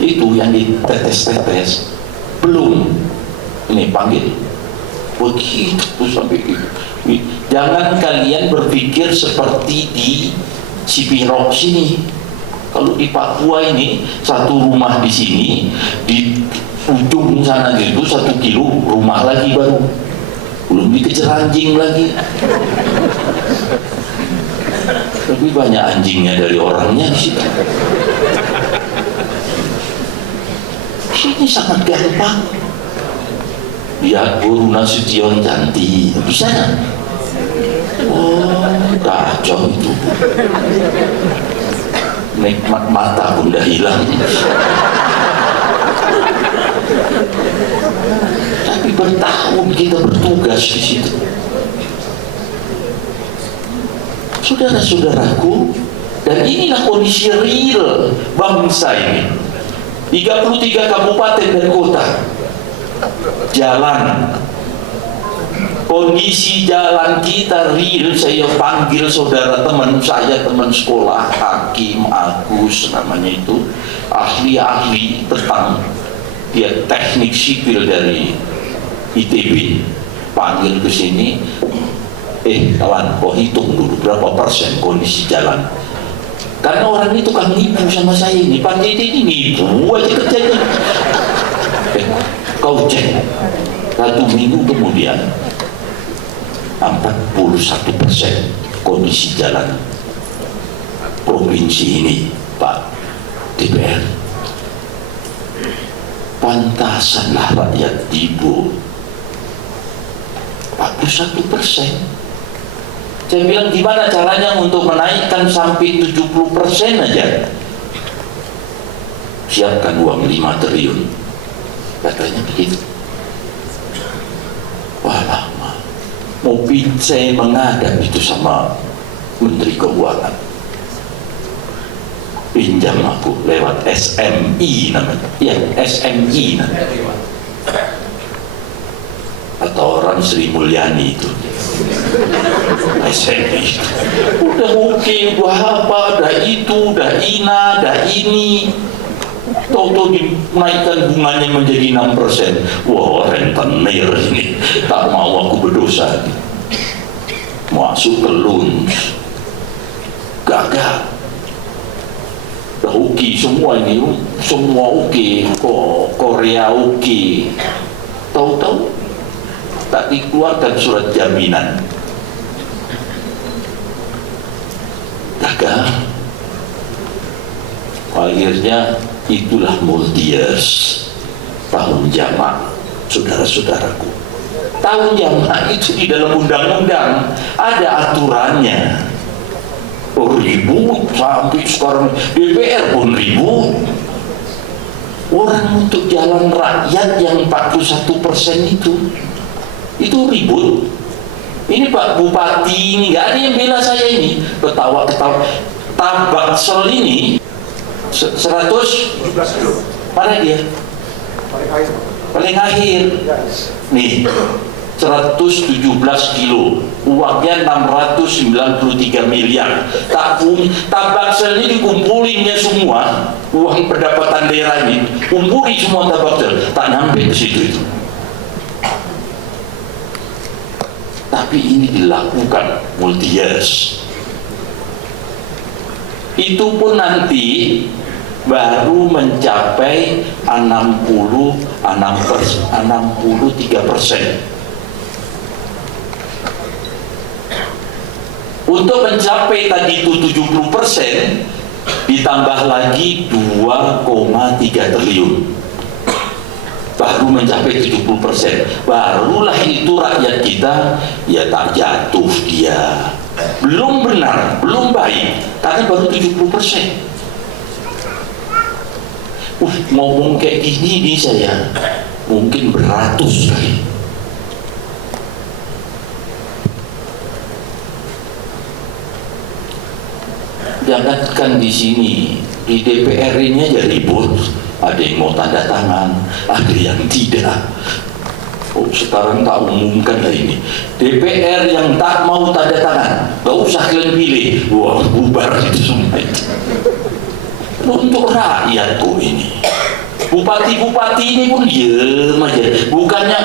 itu yang ditetes-tetes. Belum. Ini panggil. Begitu sampai itu. Jangan kalian berpikir seperti di Sipirok sini. Kalau di Papua ini satu rumah di sini, di ujung sana gitu 1 kilo rumah lagi baru, belum dikejar anjing lagi. Lebih banyak anjingnya dari orangnya di situ. Ini sangat gampang. Lihat Guru Nasution cantik, bisa nggak? Oh, kacau itu. Nikmat mata pun dah hilang. Tapi bertahun kita bertugas di situ. Saudara-saudaraku, dan inilah kondisi real bangsa ini. 33 kabupaten dan kota. Jalan, kondisi jalan kita real. Saya panggil saudara teman saya, teman sekolah, Hakim Agus namanya itu, ahli-ahli tentang dia teknik sipil dari ITB, panggil ke sini. Kawan, kau hitung dulu berapa persen kondisi jalan. Karena orang ini tukang nipu sama saya ini, pandai ini nipu aja kerjanya. Kau cek 1 minggu kemudian 41% kondisi jalan provinsi ini, Pak DPR. Pantasanlah rakyat Ibu 41%. Saya bilang gimana caranya untuk menaikkan sampai 70% aja? Siapkan uang 5 triliun. Katanya begitu. Wah lama. Mau saya menghadap itu sama Menteri Keuangan. Pinjam aku lewat SMI namanya. Ya, SMI namanya. Atau orang Sri Mulyani itu. SMI. Udah oke, apa, dah itu, dah ina, dah ini. Tahu-tahu dinaikkan bunganya menjadi 6%. Wah, rentenir ini. Tak mau aku berdosa. Masuk ke lunch. Gagal. Dah oke semua ini, semua oke. Korea oke. Tahu-tahu tak dikeluarkan surat jaminan. Gagal. Akhirnya itulah multi years, tahun jamak, saudara-saudaraku. Tahun jamak itu di dalam undang-undang ada aturannya. Ribut sampai sekarang, DPR pun ribut. Orang untuk jalan rakyat yang 41% itu ribut. Ini Pak Bupati ini nggak ada yang bela saya ini, ketawa-ketawa. Tabaksel ini 117 kilo. Mana dia? Paling akhir. Nih, 117 kilo. Uangnya 693 miliar. Tabaksel ini dikumpulinnya semua. Uang pendapatan daerah ini, kumpuli semua Tabaksel. Tak nyampe ke situ itu. Tapi ini dilakukan multi years. Itu pun nanti baru mencapai 63%. Untuk mencapai tadi itu 70%, ditambah lagi 2,3 triliun. Baru mencapai 70%. Barulah itu rakyat kita ya tak jatuh dia. Belum benar, belum baik, karena baru 70%. Ngomong kayak gini nih saya mungkin beratus kali. Jangankan di sini, di DPR ini aja ribut. Ada yang mau tanda tangan, ada yang tidak. Oh, sekarang tak umumkan lah ini. DPR yang tak mau tanda tangan, gak usah kalian pilih. Wah, bubar itu semua. Untuk rakyat kok ini. Bupati-bupati ini pun diem aja. Bukannya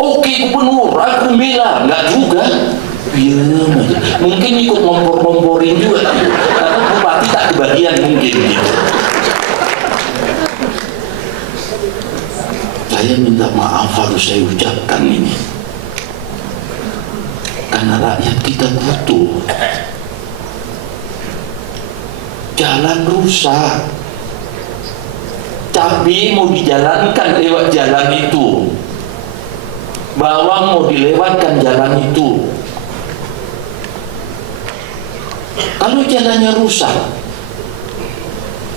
oke gubernur, aku bela, nggak juga. Diem aja. Mungkin ikut ngompor-ngomporin juga. Karena bupati tak kebagian mungkin gitu. Saya minta maaf harus saya ucapkan ini. Karena rakyat kita butuh. Jalan rusak. Tapi mau dijalankan lewat jalan itu. Bawang mau dilewatkan jalan itu. Kalau jalannya rusak,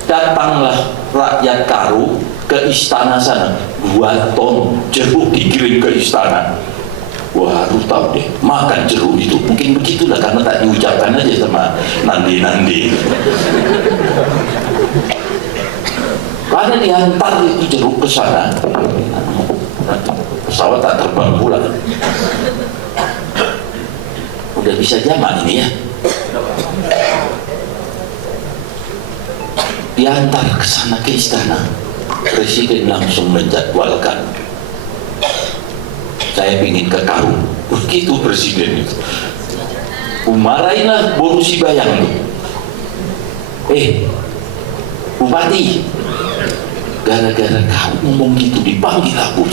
datanglah rakyat Karu ke istana sana, 2 ton jeruk dikirim ke istana. Wah, lu tahu deh, makan jeruk itu. Mungkin begitulah karena tak diucapkan aja sama Nandi. Karena diantar itu jeruk ke sana, pesawat tak terbang pula. Udah bisa jamak ini ya. Diantar ke sana ke istana, presiden langsung menjadwalkan. Saya ingin ke Karu, begitu presiden itu. Marahinlah Boru Sibayang tuh. Bupati, gara-gara kamu ngomong gitu dipanggil aku.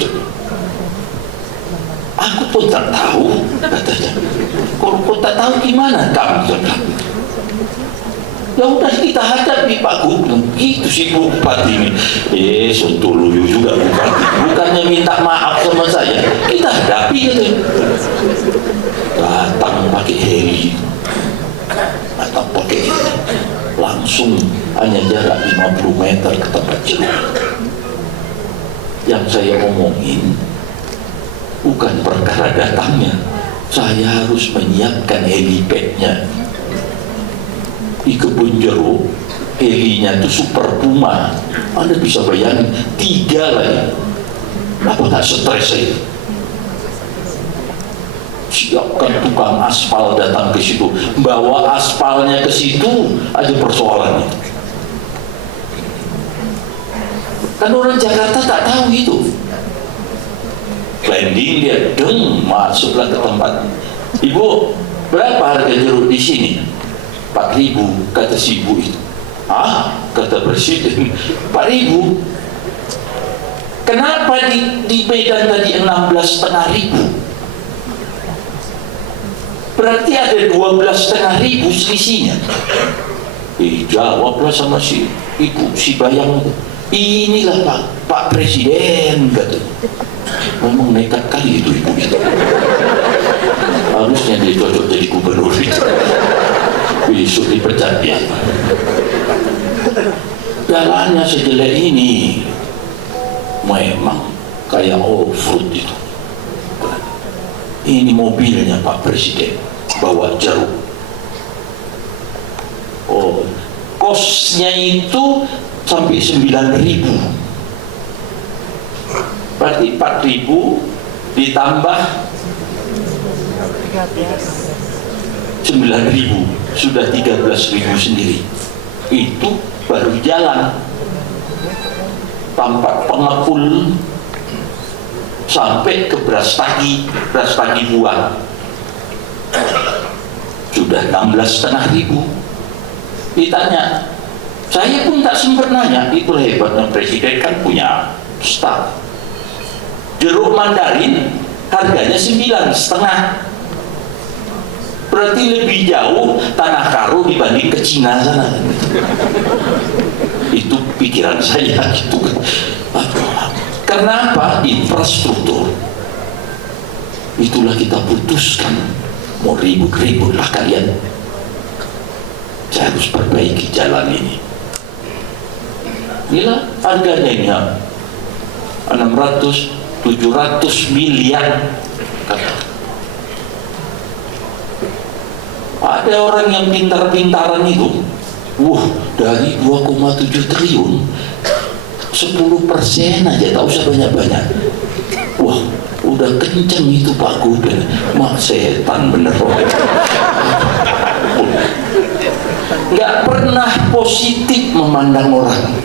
Aku pun tak tahu, katanya. Kalau kau tak tahu gimana kamu? Ya udah kita hadapi Pak Gubernur. Gitu sih bupati ini. Sontoloyo juga bupati. Bukannya minta maaf sama saya, kita hadapi gitu. Datang pakai heli. Datang pakai heli. Langsung hanya jarak 50 meter ke tempat jeruk. Yang saya omongin bukan perkara datangnya. Saya harus menyiapkan helipadnya. Di kebun jeruk, helinya itu Super Puma. Anda bisa bayangin, 3 lagi. Apa nggak stres saya? Siapkan tukang aspal datang ke situ, bawa aspalnya ke situ, ada persoalannya. Kan orang Jakarta tak tahu itu. Landing dia, masuklah ke tempat. Ibu, berapa harga jeruk di sini? 4.000, kata si ibu itu. Kata presiden, 4.000. Kenapa di Medan tadi 16.500? Berarti ada 12.500 selisihnya. Jawablah sama si ibu, si Bayang. Inilah Pak Presiden, kata. Memang nekat kali itu ibu itu. Harusnya dia cocok jadi gubernur itu. Besok dipecat dia. Jalannya sejelek ini memang kayak off-road itu. Ini mobilnya Pak Presiden bawa jeruk. Kosnya itu sampai 9.000. Berarti 4.000 ditambah 9.000, sudah 13.000 sendiri. Itu baru jalan. Tampak pengepul sampai ke beras tagi buah. Sudah 16.500. Ditanya, saya pun tak sempat nanya. Itu hebatnya presiden kan punya staf. Jeruk mandarin harganya 9,5. Berarti lebih jauh tanah Karu dibanding ke Cina sana. Itu pikiran saya gitu. Karena apa? Infrastruktur. Itulah kita putuskan. Mau ribut-ribut lah kalian. Saya harus perbaiki jalan ini. Inilah harganya ini 600-700 miliar. Ada orang yang pintar-pintaran itu, dari 2,7 triliun 10% aja, tak usah banyak-banyak. Wah, udah kenceng itu Pak Gubernur. Mak setan bener. Nggak pernah positif memandang orang.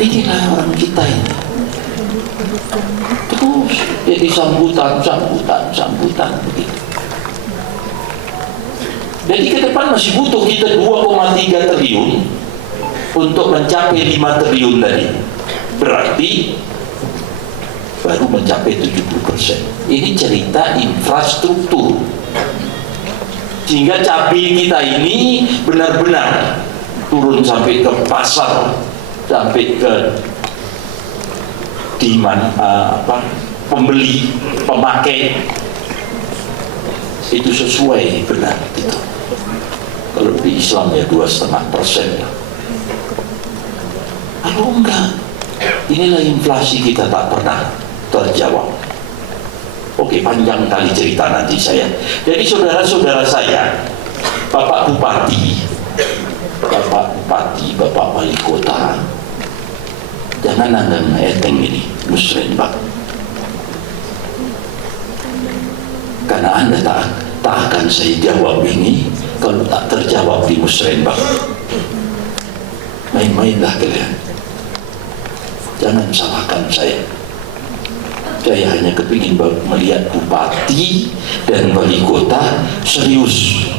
Inilah orang kita ini. Terus jadi sambutan begitu. Jadi ke depan masih butuh kita 2,3 triliun untuk mencapai 5 triliun tadi. Berarti baru mencapai 70%. Ini cerita infrastruktur. Sehingga cabai kita ini benar-benar turun sampai ke pasar, sampai ke pembeli, pemakai, itu sesuai benar gitu. Kalau di Islam ya 2,5%. Kalau enggak, inilah inflasi kita tak pernah terjawab. Oke, panjang kali cerita nanti saya. Jadi saudara-saudara saya, Bapak Bupati, Bapak Wali Kota, jangan Anda mengeteng ini, musrenbang. Karena Anda tak akan saya jawab ini kalau tak terjawab di musrenbang. Main-mainlah kalian. Jangan salahkan saya. Saya hanya kepingin melihat bupati dan wali kota serius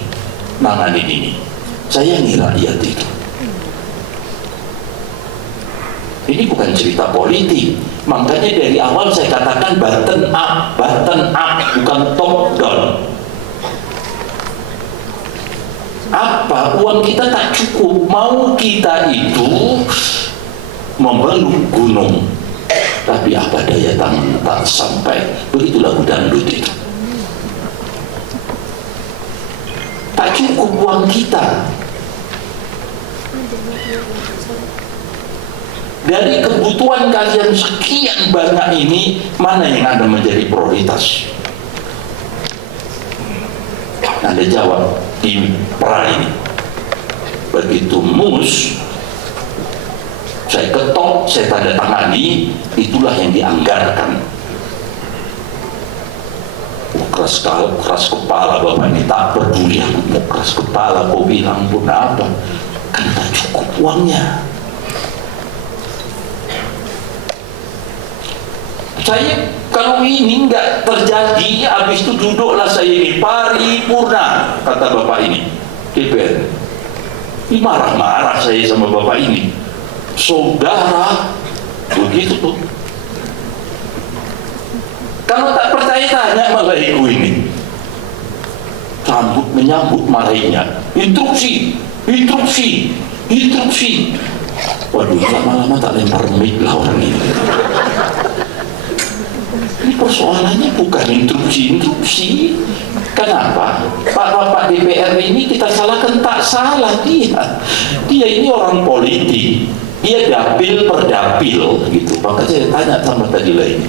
nangani ini. Sayangi rakyat itu. Ini bukan cerita politik. Makanya dari awal saya katakan button up, bukan top down. Apa uang kita tak cukup, mau kita itu membeluk gunung, tapi apa daya tangan tak sampai. Begitu lagu dangdut itu. Tak cukup uang kita. Dari kebutuhan kalian sekian banyak ini, mana yang Anda menjadi prioritas? Anda jawab di pra ini. Begitu mus, saya ketok, saya tanda tangani, itulah yang dianggarkan. Keras kepala Bapak ini, tak peduli aku mau keras kepala, kau bilang pun apa, kan tak cukup uangnya. Saya kalau ini nggak terjadi, habis itu duduklah saya ini paripurna, kata Bapak ini DPR. Ini marah-marah saya sama Bapak ini, saudara, begitu tuh. Kalau tak percaya tanya malaiku ini. Menyambut marahnya. Instruksi. Waduh, lama-lama tak lempar mic lah orang ini. Ini persoalannya bukan instruksi. Kenapa? Pak DPR ini kita salahkan, tak salah dia. Dia ini orang politik. Dia dapil per dapil gitu. Maka saya tanya sama tadi lain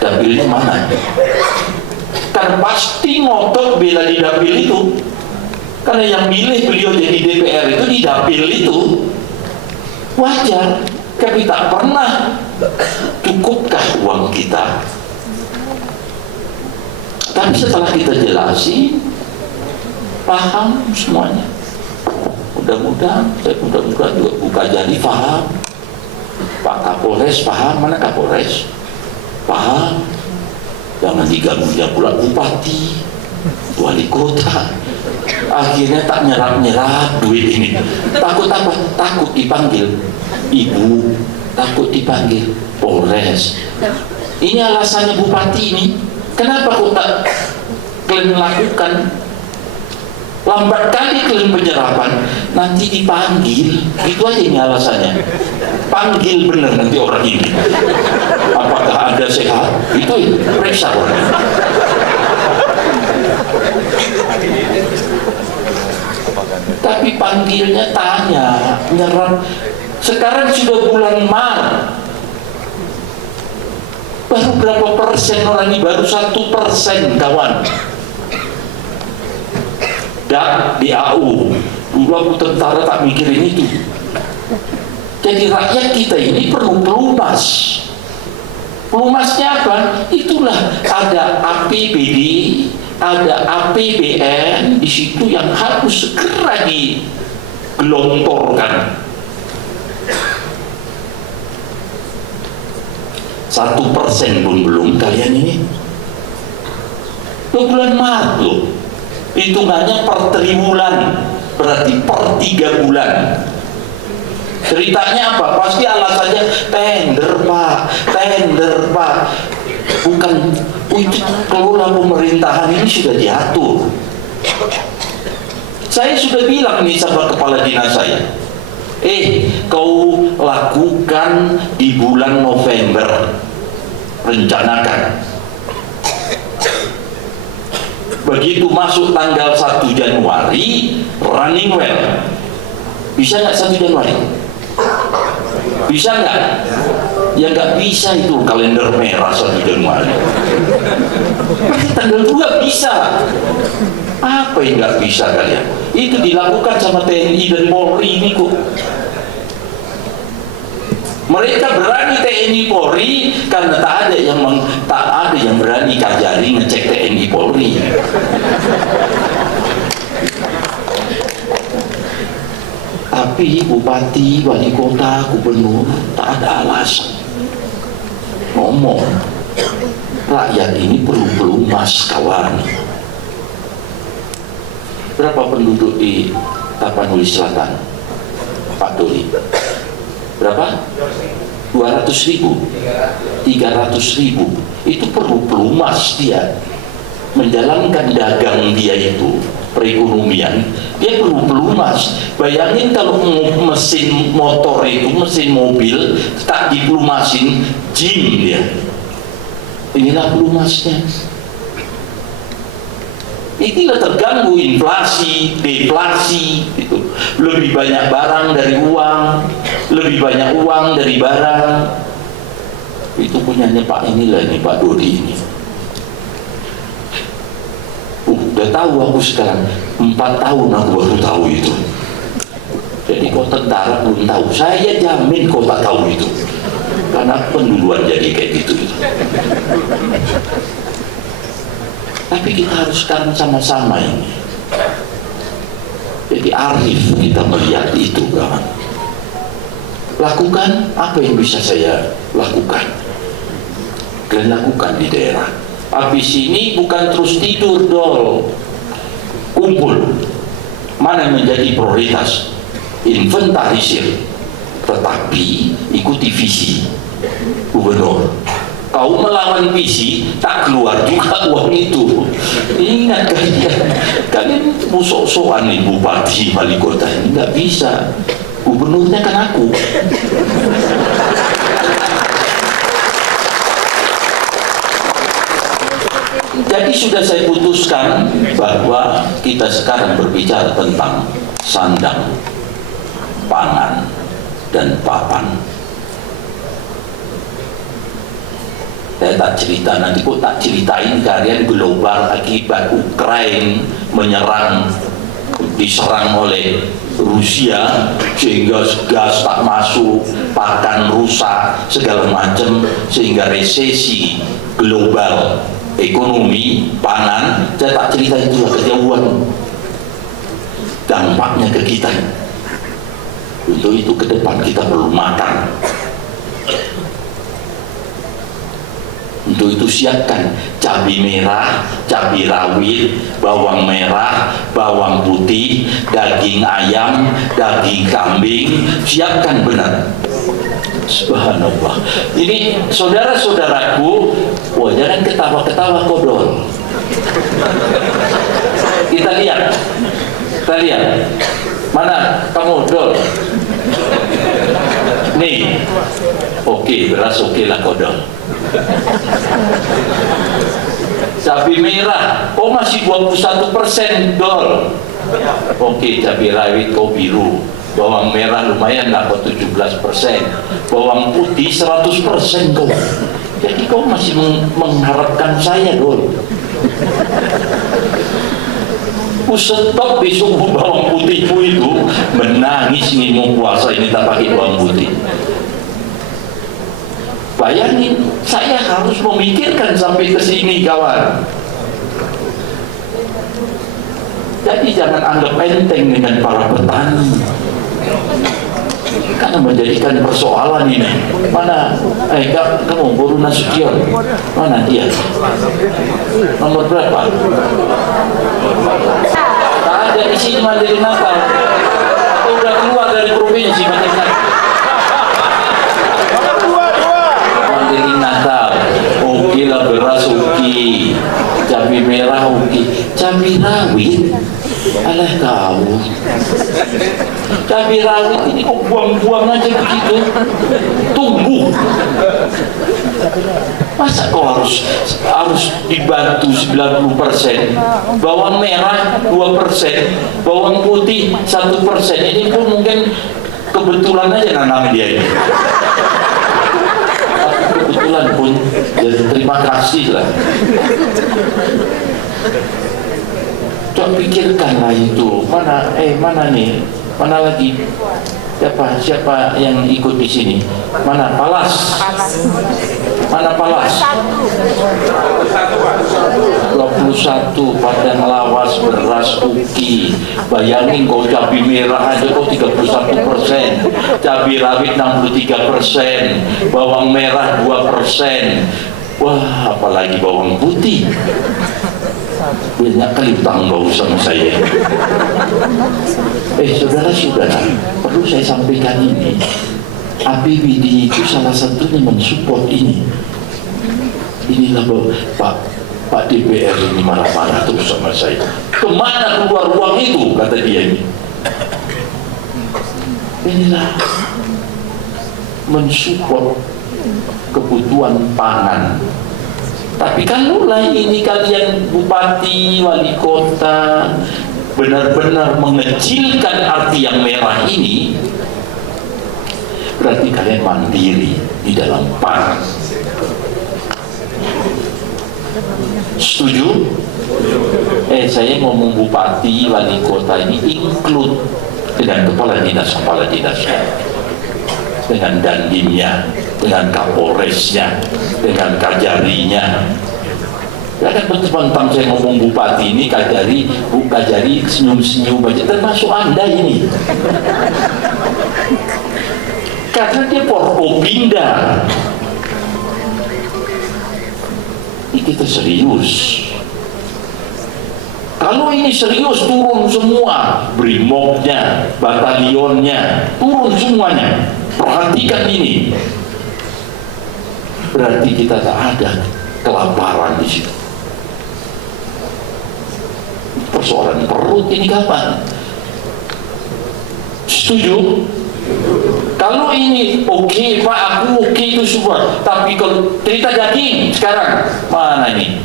dapilnya mana? Kan pasti ngotot bela di dapil itu. Karena yang milih beliau jadi DPR itu di dapil itu. Wajar. Kami tak pernah cukupkah uang kita. Tapi setelah kita jelasin, paham semuanya. Mudah-mudahan juga buka jadi paham. Pak Kapolres paham, mana Kapolres? Paham. Jangan diganggunya pula bupati, wali kota. Akhirnya tak nyerap duit ini. Takut apa? Takut dipanggil ibu, takut dipanggil Polres. Ini alasannya bupati ini. Kenapa kok tak kalian lakukan? Lambat kali kalian penyerapan, nanti dipanggil. Itu aja ini alasannya. Panggil bener nanti orang ini. Apakah ada sehat? Itu periksa orang. Tapi panggilnya tanya, nyerap. Sekarang sudah bulan Maret. Baru berapa persen orang ini? Baru 1% kawan. Dan di AU dulu aku tentara tak mikirin itu. Jadi rakyat kita ini perlu pelumas. Pelumasnya apa? Itulah ada APBD, ada APBN di situ yang harus segera digelontorkan. 1% pun belum kalian ini. Bulan Maret loh, hitungannya per triwulan, berarti per 3 bulan. Ceritanya apa? Pasti alasannya tender pak. Bukan, itu kelola pemerintahan ini sudah diatur. Saya sudah bilang nih sama kepala dinas saya, kau lakukan di bulan November, rencanakan. Begitu masuk tanggal 1 Januari, running well. Bisa nggak 1 Januari? Bisa nggak? Ya nggak bisa itu kalender merah 1 Januari. Tanggal 2 bisa. Apa yang nggak bisa kalian? Itu dilakukan sama TNI dan Polri ini kok. Mereka berani TNI Polri karena tak ada yang berani Kajari ngecek TNI Polri. Tapi bupati, wali kota, gubernur tak ada alasan ngomong rakyat ini perlu pelumas kawan. Berapa penduduk di Tapanuli Selatan, Pak Doli? Berapa? 200.000, 300.000. Itu perlu pelumas dia menjalankan dagang dia itu, perekonomian. Dia perlu pelumas. Bayangin kalau mesin motor itu, mesin mobil tak dipelumasin, jim dia. Inilah pelumasnya. Inilah terganggu inflasi, deflasi, itu lebih banyak barang dari uang, lebih banyak uang dari barang. Itu punyanya Pak inilah ini, Pak Dodi ini. Udah tahu aku sekarang, 4 tahun aku baru tahu itu. Jadi kau tentara belum tahu, saya jamin kau tak tahu itu, karena penduluan jadi kayak gitu. Tapi kita harus sekarang sama-sama ini. Jadi arif kita melihat itu, kawan. Lakukan apa yang bisa saya lakukan. Kalian lakukan di daerah. Habis ini bukan terus tidur dol. Kumpul. Mana yang menjadi prioritas? Inventarisir. Tetapi ikuti visi gubernur. Kau melawan visi, tak keluar juga uang itu. Ingat kalian sok-sokan nih bupati wali kota ini, nggak bisa. Gubernurnya kan aku. Jadi sudah saya putuskan bahwa kita sekarang berbicara tentang sandang, pangan, dan papan. Saya tak cerita, nanti kok tak ceritain kalian global akibat Ukraina menyerang, diserang oleh Rusia sehingga gas tak masuk, pakan rusak, segala macam, sehingga resesi global ekonomi pangan. Saya tak cerita itulah kejauhan dampaknya ke kita. Untuk itu ke depan kita perlu makan. Untuk itu siapkan cabai merah, cabai rawit, bawang merah, bawang putih, daging ayam, daging kambing, siapkan benar. Subhanallah. Ini saudara-saudaraku, wah jangan ketawa-ketawa kodol. Kita lihat. Mana kamu dol? Nih, oke, beras oke lah kodol. Cabai merah, masih 21% dol. Oke, cabai rawit kau biru. Bawang merah lumayan lah kau 17%. Bawang putih 100% kau. Jadi kau masih ku stop di suhu bawang putihku itu, menangis ingin mau puasa ini tak pakai bawang putih. Bayangin, saya harus memikirkan sampai ke sini kawan. Jadi jangan anggap enteng dengan para petani, karena menjadikan persoalan ini. Mana, kamu Guru Nasution, mana dia? Nomor berapa? Tak ada di sini Mandiri Natal. Atau udah keluar dari provinsi Mandiri Natal? Mandiri Natal, oke lah, beras oke, cabai merah oke, cabai rawit. Alah kau, cabai rawit ini kok buang-buang aja begitu, tumbuh. Masa kau harus dibantu 90%, bawang merah 2%, bawang putih 1%. Ini pun mungkin kebetulan aja nanam dia ini. Kebetulan pun, jadi terima kasih lah. Coba pikirkanlah itu, mana nih, mana lagi, siapa yang ikut di sini, mana Palas, mana Palas, 21 Padang Lawas beras uki. Bayangin kau cabai merah aja kau 31%, cabai rawit 63%, bawang merah 2%. Wah, apalagi bawang putih. Banyak kali utang bau sama saya. Saudara-saudara, perlu saya sampaikan ini. APBD itu salah satunya mensupport ini. Inilah Pak DPR ini marah-marah terus sama saya. Kemana keluar uang itu, kata dia ini. Inilah mensupport kebutuhan pangan. Tapi kalaulah ini kalian bupati, wali kota benar-benar mengecilkan arti yang merah ini, berarti kalian mandiri di dalam pangan. Setuju? Saya ngomong bupati, wali kota ini include dengan kepala dinasnya, dengan dandimnya, dengan kapolresnya, dengan kajarinya. Jangan mentang-mentang saya ngomong bupati ini, Bu Kajari senyum-senyum aja, termasuk Anda ini. Karena dia Forkopimda. Ini kita serius. Kalau ini serius, turun semua, brimobnya, batalionnya, turun semuanya. Perhatikan ini. Berarti kita tak ada kelaparan di situ. Persoalan perut ini kapan? Setuju? Kalau ini oke, Pak, aku oke itu semua. Tapi kalau cerita daging sekarang mana ini?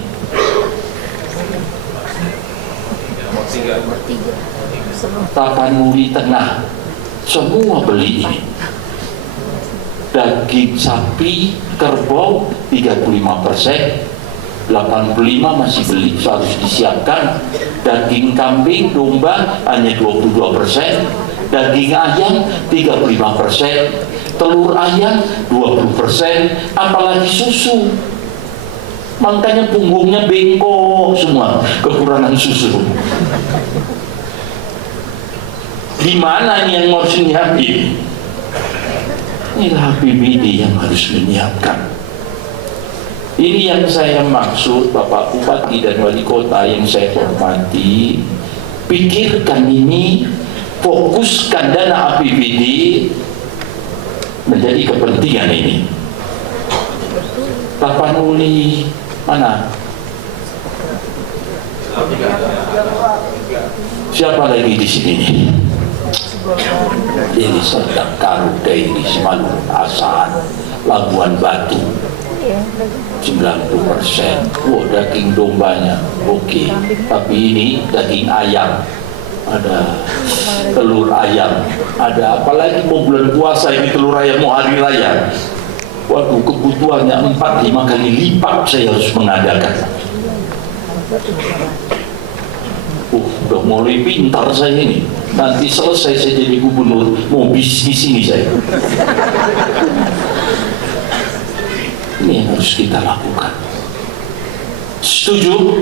Tapanuli Tengah semua beli ini. Daging sapi kerbau 35%, 85 masih beli, harus disiapkan. Daging kambing domba hanya 22%, daging ayam 35%, telur ayam 20%, apalagi susu. Makanya punggungnya bengkok semua, kekurangan susu. Di mana ini yang harus nyiapin? Inilah APBD yang harus menyiapkan. Ini yang saya maksud, Bapak Bupati dan Wali Kota yang saya hormati. Pikirkan ini, fokuskan dana APBD menjadi kepentingan ini. Tapanuli mana? Siapa lagi di sini? Deli Serdang Karu, Dairi Simalungun, Asahan, Labuan Batu 90%. Daging dombanya oke. Tapi ini daging ayam, ada telur ayam, ada apalagi mau bulan puasa ini telur ayam mau hari raya. Waduh, kebutuhannya 4-5 kali lipat saya harus mengadakan. Udah mulai pintar saya ini. Nanti selesai saya jadi gubernur, mau bisnis ini saya. Ini yang harus kita lakukan. Setuju?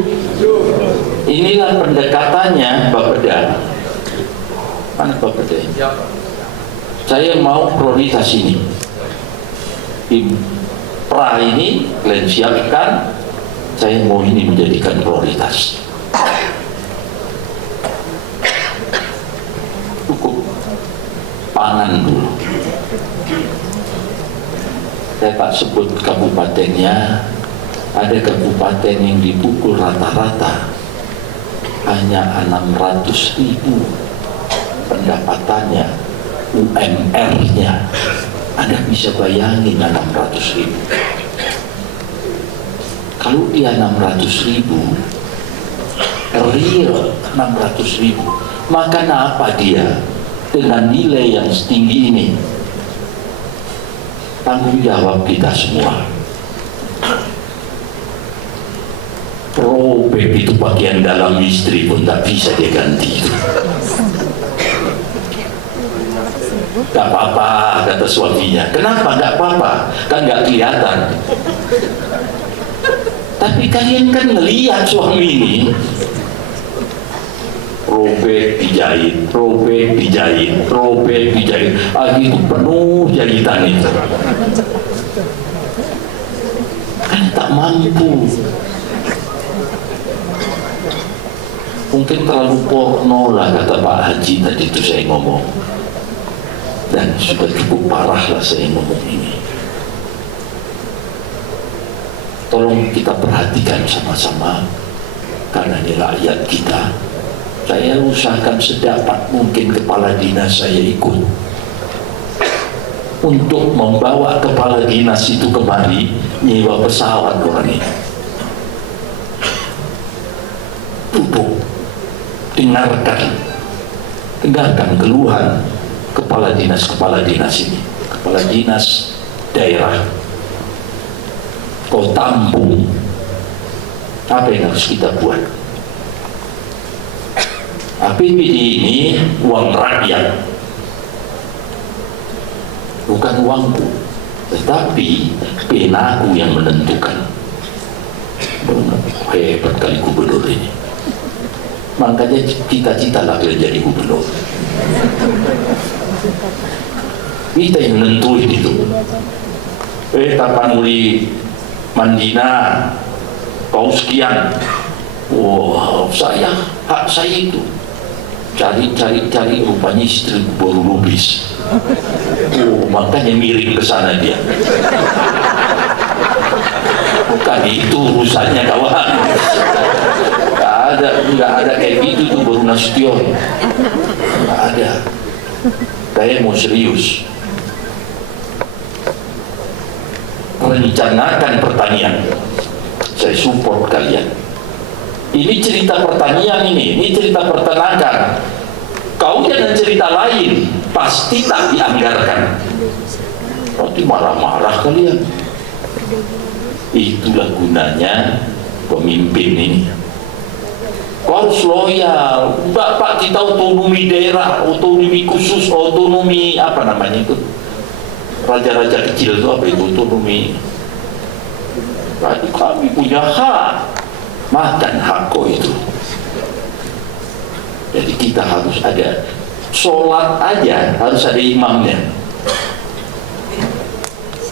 Inilah pendekatannya Bapeda. Mana Bapeda? Saya mau prioritas ini. Pra ini kalian siapkan, saya mau ini menjadikan prioritas. Cukup pangan dulu. Saya tak sebut kabupatennya. Ada kabupaten yang dipukul rata-rata hanya 600.000 pendapatannya, UMR-nya. Anda bisa bayangin 600.000. Kalau dia 600.000 real 600.000, maka apa dia dengan nilai yang setinggi ini? Tanggung jawab kita semua. Robek itu pakaian dalam istri pun tak bisa dia ganti itu. Gak apa-apa, kata suaminya. Kenapa gak apa-apa? Kan gak kelihatan. Tapi kalian kan ngelihat suami ini robek dijahit, robek dijahit, robek dijahit. Itu penuh jahitan itu. Kan tak mampu. Mungkin terlalu porno lah kata Pak Haji tadi itu saya ngomong. Dan sudah cukup parah lah saya ngomong ini. Tolong kita perhatikan sama-sama, karena ini rakyat kita. Saya usahakan sedapat mungkin kepala dinas saya ikut untuk membawa kepala dinas itu kemari, nyewa pesawat orang ini. Duduk, dengarkan keluhan kepala dinas ini, kepala dinas daerah. Kau tampung, apa yang harus kita buat? APBD ini uang rakyat, bukan uangku, tetapi penaku yang menentukan. Hebat kali gubernur ini. Makanya cita-cita lah jadi gubernur. Kita yang nentuin itu. Tapan muli Mandina kau sekian. Wow, hak saya itu. Cari rupanya istri baru lubis. Makanya miring ke sana dia. Bukan itu urusannya kawan. Nggak ada kayak gitu tuh baru Nasution. Nggak ada. Saya mau serius. Rencanakan pertanian. Saya support kalian. Ini cerita pertanian ini cerita peternakan. Kau jangan cerita lain, pasti tak dianggarkan. Nanti marah-marah kalian. Itulah gunanya pemimpin ini. Kau harus loyal. Bapak kita otonomi daerah, otonomi khusus, otonomi apa namanya itu? Raja-raja kecil itu apa itu otonomi? Berarti kami punya hak, makan hak kau itu. Jadi kita harus ada sholat aja harus ada imamnya.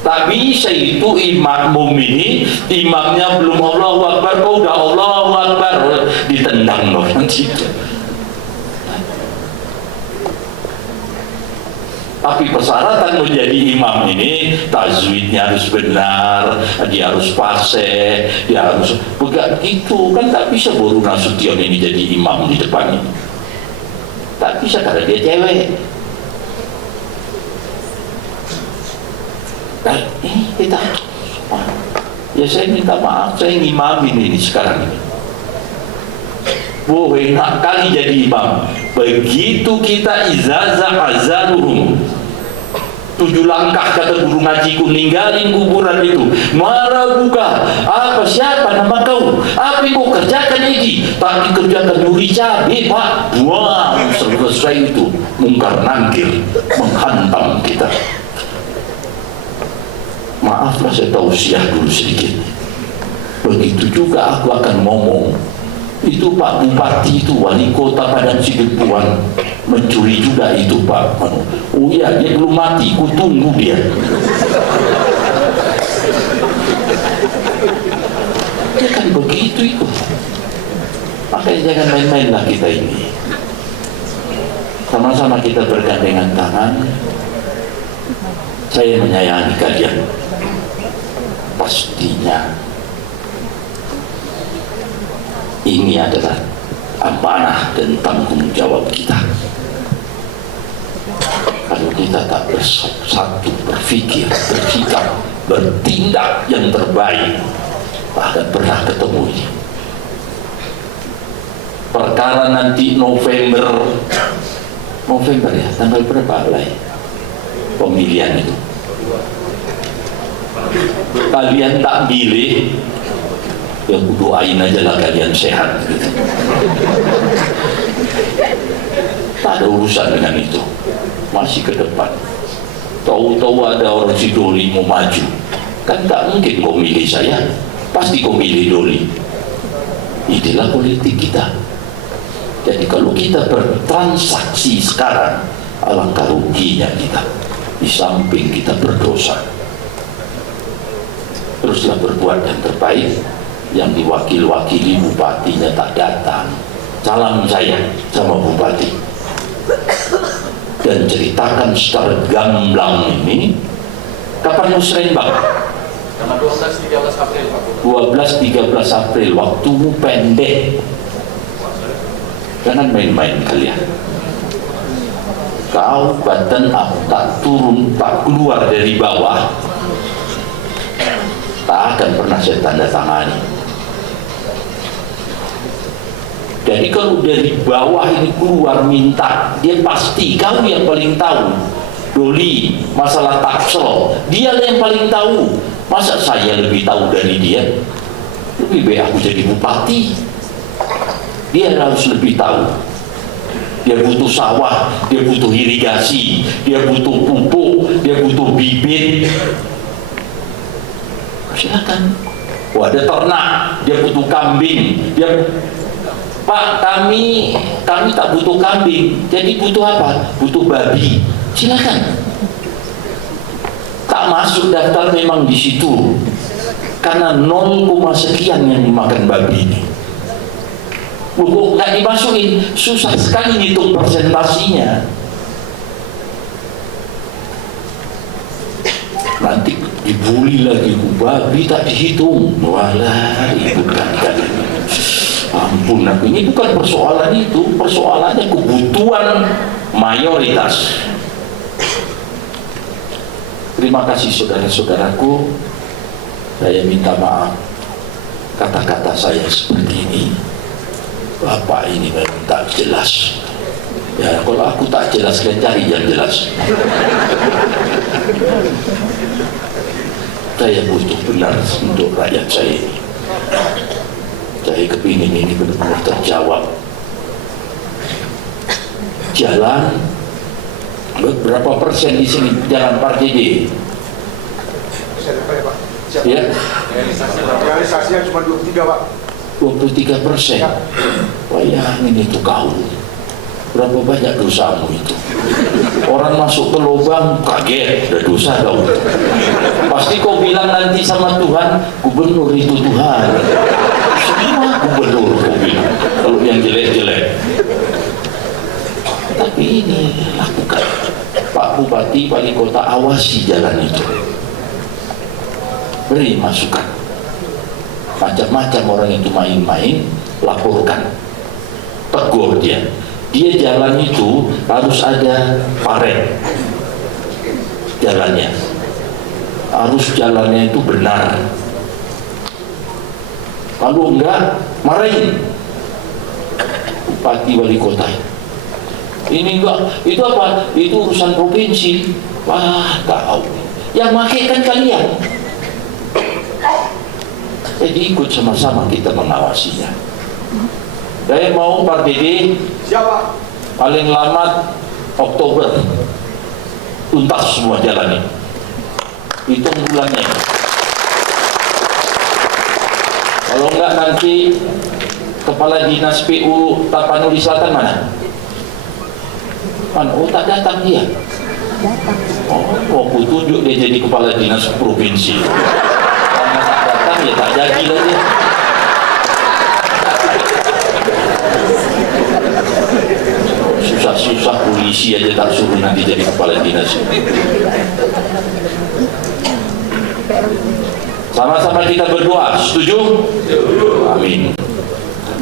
Tak bisa itu imam ini imamnya belum Allahu Akbar, kau udah Allahu Akbar, ditendang orang situ. Tapi persyaratan menjadi imam ini tajwidnya harus benar, dia harus fasih, dia harus begitu kan. Tak bisa baru Nasution ini jadi imam di depan ini. Tak bisa karena dia cewek. Nah, ini kita ya saya minta maaf, saya ngimamin ini sekarang ini. Enak kali jadi imam. Begitu kita izazah azanuhum, 7 langkah kata guru ngajiku, ninggalin kuburan itu. Mara buka, apa siapa nama kau? Apa yang kau kerjakan ini? Tak dikerjakan nyuri cabai pak. Buang, selesai itu. Mungkar nangkir menghantam kita. Maaflah saya tausiah dulu sedikit. Begitu juga aku akan ngomong. Itu Pak Bupati itu, wali kota Padang Sidempuan, mencuri juga itu Pak. Oh iya, dia belum mati, ku tunggu dia. Dia kan begitu itu. Makanya jangan main-mainlah kita ini. Sama-sama kita bergandengan tangan. Saya menyayangi kalian. Pastinya ini adalah amanah dan tanggung jawab kita. Kalau kita tak bersatu, berpikir, bersikap, bertindak yang terbaik, bahkan pernah ketemu ini. Perkara nanti November ya, tanggal berapa lah pemilihan itu? Kalian tak pilih, ya doain aja lah kalian sehat gitu. Tak ada urusan dengan itu. Masih ke depan. Tahu-tahu ada orang si Doli mau maju, kan tak mungkin kau milih saya, pasti kau milih Doli. Inilah politik kita. Jadi kalau kita bertransaksi sekarang, alangkah ruginya kita. Di samping kita berdosa, teruslah berbuat yang terbaik. Yang diwakil-wakili bupatinya tak datang, salam saya sama bupati dan ceritakan secara gamblang ini. Kapan musrembang? 12-13 April Pak. 12-13 April, waktumu pendek, jangan main-main kalian. Kau Banten tak turun, tak keluar dari bawah, tak akan pernah saya tanda tangani. Jadi kalau dari bawah ini keluar minta, dia pasti kau yang paling tahu. Doli, masalah taksel, dia yang paling tahu. Masa saya lebih tahu dari dia? Lebih baik aku jadi bupati. Dia harus lebih tahu. Dia butuh sawah, dia butuh irigasi, dia butuh pupuk, dia butuh bibit. Silakan. Wah, ada ternak, dia butuh kambing, dia Pak, kami tak butuh kambing, jadi butuh apa? Butuh babi. Silakan. Tak masuk daftar memang di situ, karena 0, sekian yang dimakan babi ini. Buku nggak dimasukin, susah sekali ngitung persentasinya. Nanti dibully lagi, babi tak dihitung. Walah, ribut kali. Ampun aku, ini bukan persoalan itu, persoalannya kebutuhan mayoritas. Terima kasih saudara-saudaraku. Saya minta maaf kata-kata saya seperti ini. Bapak ini memang tak jelas. Ya kalau aku tak jelas, kalian cari yang jelas. Saya butuh benar untuk rakyat saya ini. Saya kepingin ini benar-benar terjawab. Jalan berapa persen di sini jalan Parjede? Ya. Realisasinya cuma 23 Pak. 23%. Bayangin itu kau. Berapa banyak dosamu itu? Orang masuk ke lubang kaget, ada dosa kau. Pasti kau bilang nanti sama Tuhan, gubernur itu Tuhan. Semua gubernur kau bilang, kalau yang jelek-jelek. Tapi ini lakukan. Pak Bupati, Wali Kota, awasi jalan itu. Beri masukan. Macam-macam orang itu main-main, laporkan. Tegur dia. Dia jalan itu harus ada paret jalannya, harus jalannya itu benar. Kalau enggak, marahin Bupati Wali Kota. Ini enggak, itu apa? Itu urusan provinsi. Wah, tahu. Yang pakai kan kalian. Jadi ikut sama-sama kita mengawasinya. Saya mau Pak Dede paling lambat Oktober tuntas semua jalan ini. Hitung bulannya. Kalau enggak nanti Kepala Dinas PU Tapanuli Selatan mana? Oh, tak datang dia. Oh, aku tunjuk dia jadi Kepala Dinas Provinsi. Karena tak datang ya tak jadi lah dia. Susah-susah polisi aja tak suruh nanti jadi Kepala Dinas. Sama-sama kita berdoa, setuju? Amin.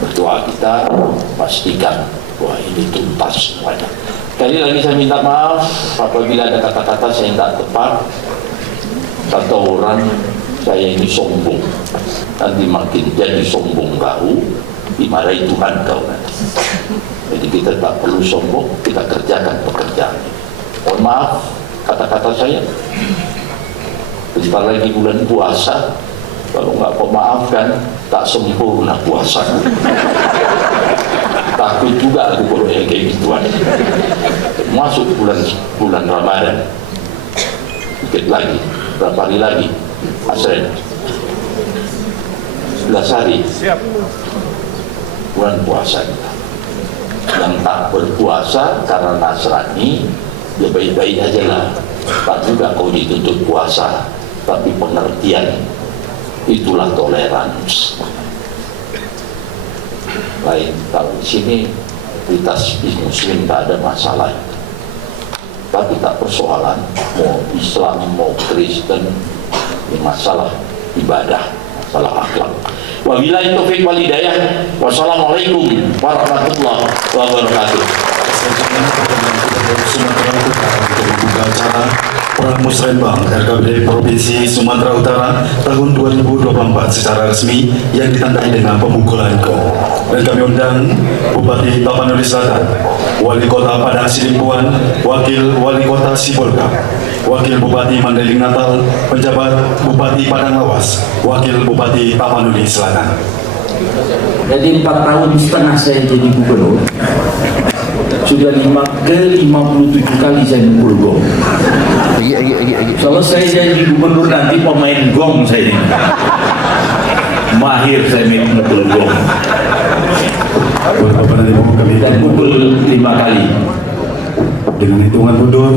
Berdoa kita pastikan bahwa ini tuntas semuanya. Sekali lagi saya minta maaf apabila ada kata-kata saya tidak tepat. Kata orang saya ini sombong, nanti makin jadi sombong kau, dimarahi Tuhan kau nanti. Jadi kita tak perlu sombong, kita kerjakan pekerjaan. Mohon maaf kata-kata saya. Bentar lagi bulan puasa, kalau nggak pemaafkan tak sempurna puasa. Takut juga aku kalau yang kayak gituan. Masuk bulan Ramadan, sedikit lagi, berapa hari lagi? Asren 11 hari. Bulan puasa kita. Yang tak berpuasa karena Nasrani, ya baik-baik aja lah. Tak juga kau dituntut puasa, tapi pengertian itulah toleransi. Lain kalau di sini kita Muslim tak ada masalah, tapi tak persoalan mau Islam mau Kristen, ini masalah ibadah, masalah akhlak. Wabillahi taufiq wal hidayah. Wassalamualaikum warahmatullahi wabarakatuh. Sumatera Utara untuk membuka acara Perang Musrembang RKPD Provinsi Sumatera Utara tahun 2024 secara resmi yang ditandai dengan pemukulan gong. Dan kami undang Bupati Tapanuli Selatan, Wali Kota Padang Sidimpuan, Wakil Wali Kota Sibolga, Wakil Bupati Mandailing Natal, penjabat Bupati Padang Lawas, Wakil Bupati Tapanuli Selatan. Jadi 4 tahun setengah saya jadi gubernur, sudah 57 kali saya mukul gong. Kalau saya jadi gubernur nanti pemain gong saya ini. Mahir saya mukul gong. Dan pukul 5 kali. Dengan hitungan mundur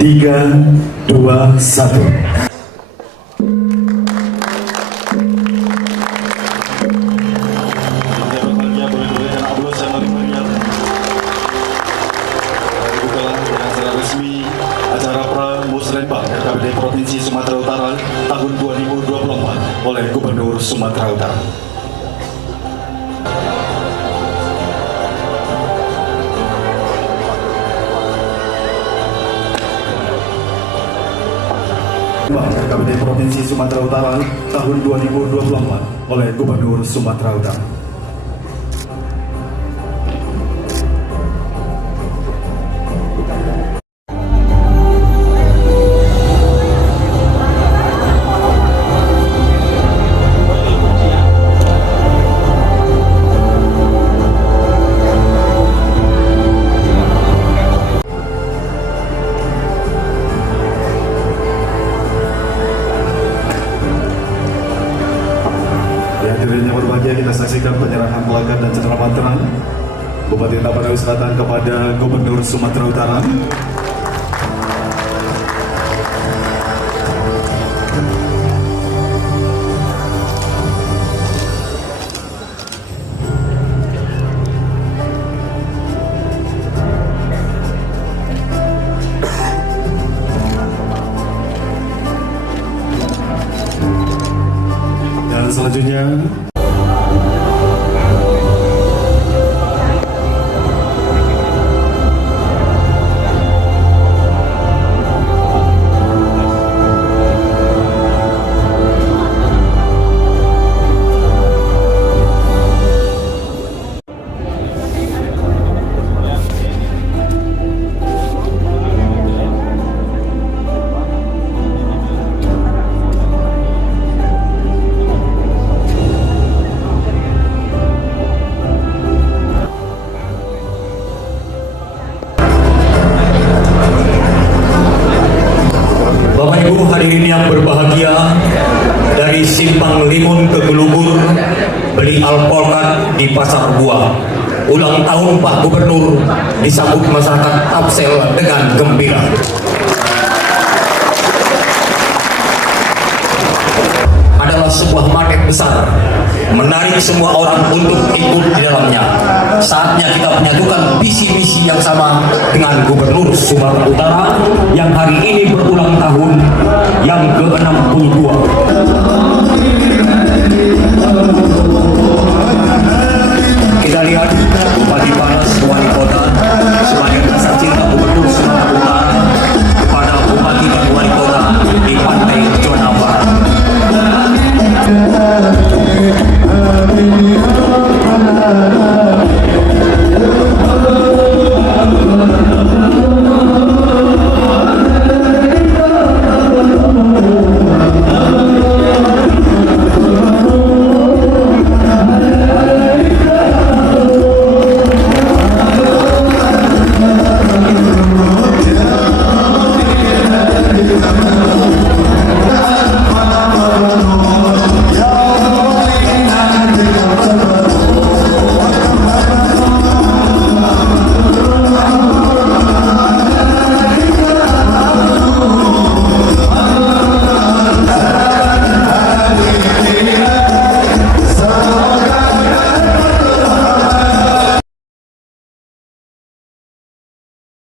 3, 2, 1. Provinsi Sumatera Utara tahun 2024 oleh Gubernur Sumatera Utara. RKPD Provinsi Sumatera Utara tahun 2024 oleh Gubernur Sumatera Utara. Yang berbahagia, kita saksikan penyerahan plakat dan cendera terang Bupati Tapanuli Selatan kepada Gubernur Sumatera Utara. Dan selanjutnya ulang tahun Pak Gubernur disambut masyarakat Tapsel dengan gembira. Adalah sebuah magnet besar, menarik semua orang untuk ikut di dalamnya. Saatnya kita menyatukan visi misi yang sama dengan Gubernur Sumatera Utara yang hari ini berulang tahun yang ke-62.